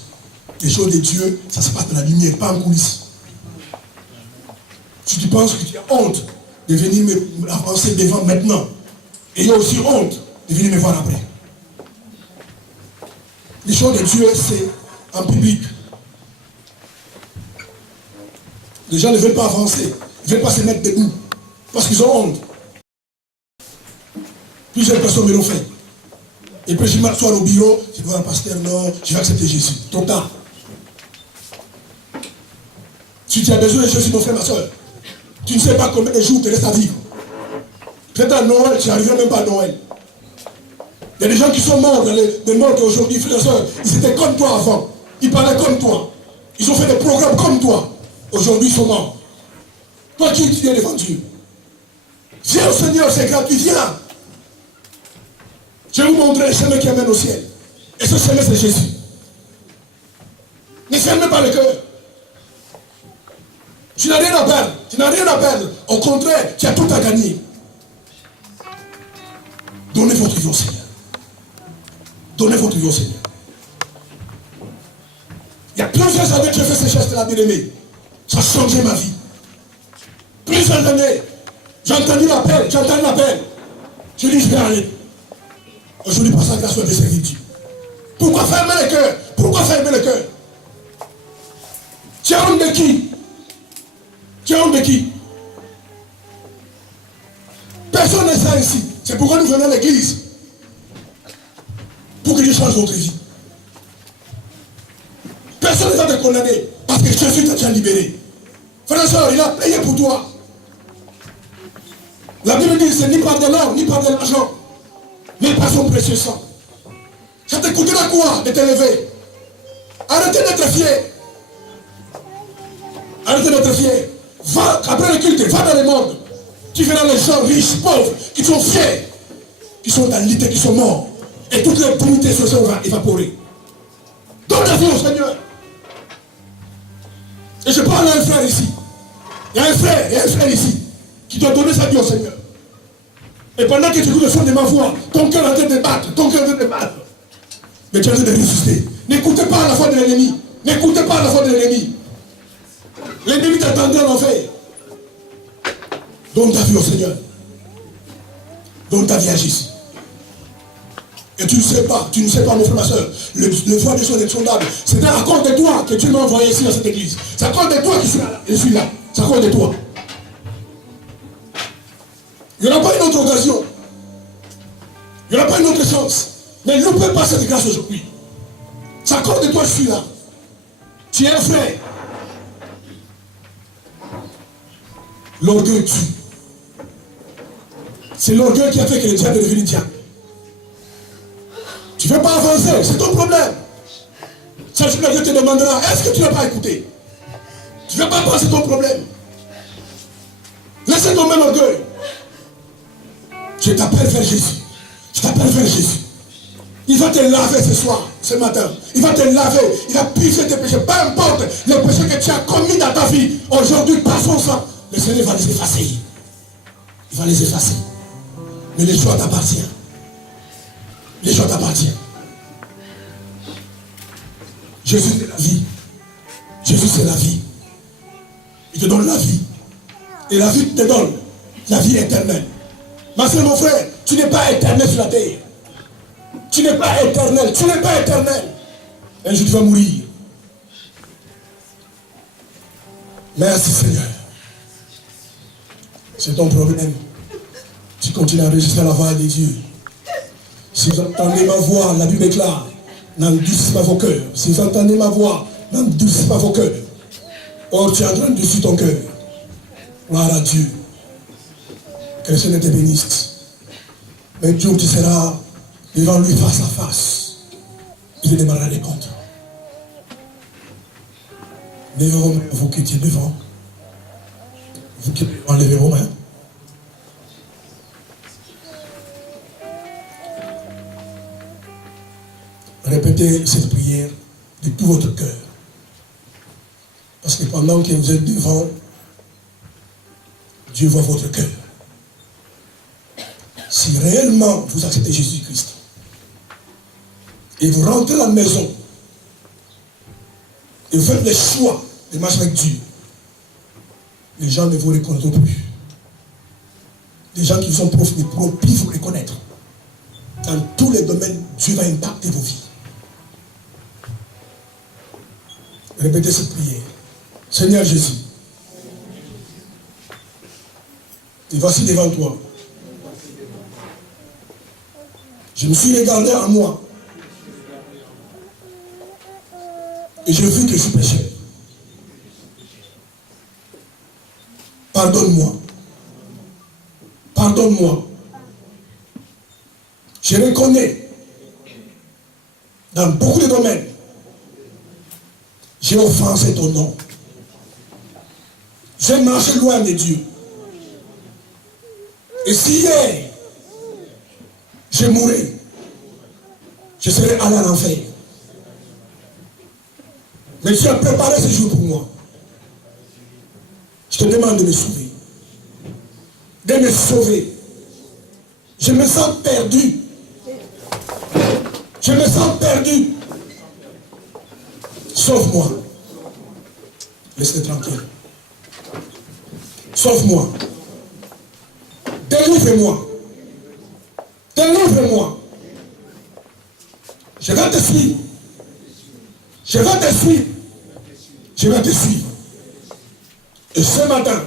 Les choses de Dieu, ça se passe dans la lumière, pas en coulisses. Si tu penses que tu as honte de venir me avancer devant maintenant, et il y a aussi honte de venir me voir après. Les choses de Dieu, c'est en public. Les gens ne veulent pas avancer, ils ne veulent pas se mettre debout, parce qu'ils ont honte. Plusieurs personnes me l'ont fait. Et puis je m'assois au bureau, je vois un pasteur, non, je vais accepter Jésus. Trop tard. Si tu as besoin de Jésus, mon frère, ma soeur, tu ne sais pas combien de jours te reste à vivre. Peut-être à Noël, tu n'arriveras même pas à Noël. Il y a des gens qui sont morts, des morts qu'aujourd'hui, frères et sœurs, ils étaient comme toi avant. Ils parlaient comme toi. Ils ont fait des programmes comme toi. Aujourd'hui, ils sont morts. Toi qui viens devant Dieu. Viens au Seigneur, c'est gratuit, viens. Je vais vous montrer le chemin qui amène au ciel. Et ce chemin, c'est Jésus. Ne fermez pas le cœur. Tu n'as rien à perdre. Tu n'as rien à perdre. Au contraire, tu as tout à gagner. Donnez votre vie au Seigneur. Donnez votre vie au Seigneur. Il y a plusieurs années que j'ai fait ces gestes-là, bien-aimés. Ça a changé ma vie. Plusieurs années. J'ai entendu l'appel. Je dis, je vais aller. Aujourd'hui, par sa grâce, de servir Dieu. Pourquoi fermer le cœur? Pourquoi fermer le cœur? Tu as honte de qui? Tu as honte de qui? Personne ne sait ici. C'est pourquoi nous venons à l'église. Pour que Dieu change votre vie. Personne ne va te condamner. Parce que Jésus t'a déjà libéré. Frère et soeur, il a payé pour toi. La Bible dit, c'est ni par de l'or, ni par de l'argent, mais par son précieux sang. Ça te coûtera quoi de t'élever? Arrêtez d'être fier. Arrêtez d'être fier. Va, après le culte, va dans le monde. Tu verras les gens riches, pauvres, qui sont fiers, qui sont dans l'ité, qui sont morts. Et toute leur dignité sur ça va évaporer. Donne la vie au Seigneur. Et je parle à un frère ici. Il y a un frère ici qui doit donner sa vie au Seigneur. Et pendant que tu écoutes le son de ma voix, ton cœur est en train de battre, mais tu es en train de résister. N'écoutez pas la voix de l'ennemi. N'écoutez pas la voix de l'ennemi. L'ennemi t'attendra en enfer. Donne ta vie au Seigneur. Donne ta vie à Jésus. Et tu ne sais pas, mon frère, ma soeur, le foi des choses est sondable. C'est à cause de toi que Dieu m'a envoyé ici dans cette église. C'est à cause de toi que je suis là. C'est à cause de toi. Il n'y aura pas une autre occasion. Il n'y aura pas une autre chance. Mais ne loupez pas cette grâce aujourd'hui. C'est à cause de toi que je suis là. Tu es un frère. L'orgueil tue. C'est l'orgueil qui a fait que le diable est devenu diable. Tu ne veux pas avancer, c'est ton problème. Ça, Dieu te demandera, est-ce que tu n'as pas écouté? Tu ne veux pas passer ton problème. Laissez tomber l'orgueil. Je t'appelle vers Jésus. Je t'appelle vers Jésus. Il va te laver ce soir, ce matin. Il va te laver. Il va purifier tes péchés. Peu importe les péchés que tu as commis dans ta vie. Aujourd'hui, par son sang, le Seigneur va les effacer. Il va les effacer. Mais les choix t'appartiennent. Les choix t'appartiennent. Jésus c'est la vie. Jésus c'est la vie. Il te donne la vie. Et la vie te donne la vie éternelle. Ma soeur, mon frère, tu n'es pas éternel sur la terre. Tu n'es pas éternel. Tu n'es pas éternel. Un jour tu vas mourir. Merci Seigneur. C'est ton problème. Tu continues à enregistrer la voix de Dieu. Si vous entendez ma voix, la Bible déclare, n'endurcissez pas vos cœurs. Si vous entendez ma voix, n'endurcissez pas vos cœurs. Or, tu es en train d'endurcir ton cœur. Gloire à Dieu. Que le Seigneur te bénisse. Mais Dieu, tu seras devant lui face à face. Il te demandera des comptes. Levez vos mains, vous qui étiez devant. Vous qui êtes devant, levez vos mains. Répétez cette prière de tout votre cœur. Parce que pendant que vous êtes devant, Dieu voit votre cœur. Si réellement vous acceptez Jésus-Christ et vous rentrez à la maison et vous faites le choix de marcher avec Dieu, les gens ne vous reconnaîtront plus. Les gens qui sont profs ne pourront plus vous reconnaître. Dans tous les domaines, Dieu va impacter vos vies. Répétez cette prière. Seigneur Jésus, et voici devant toi. Je me suis regardé à moi et j'ai vu que je suis pécheur. Pardonne-moi. Pardonne-moi. Je reconnais dans beaucoup de domaines, j'ai offensé ton nom. J'ai marché loin de Dieu. Et si hier, je mourrais, je serais allé à l'enfer. Mais tu as préparé ce jour pour moi. Je te demande de me sauver. De me sauver. Je me sens perdu. Je me sens perdu. Sauve-moi. Laisse-le tranquille. Sauve-moi. Délivre-moi. Délivre-moi. Je vais te suivre. Je vais te suivre. Je vais te suivre. Et ce matin,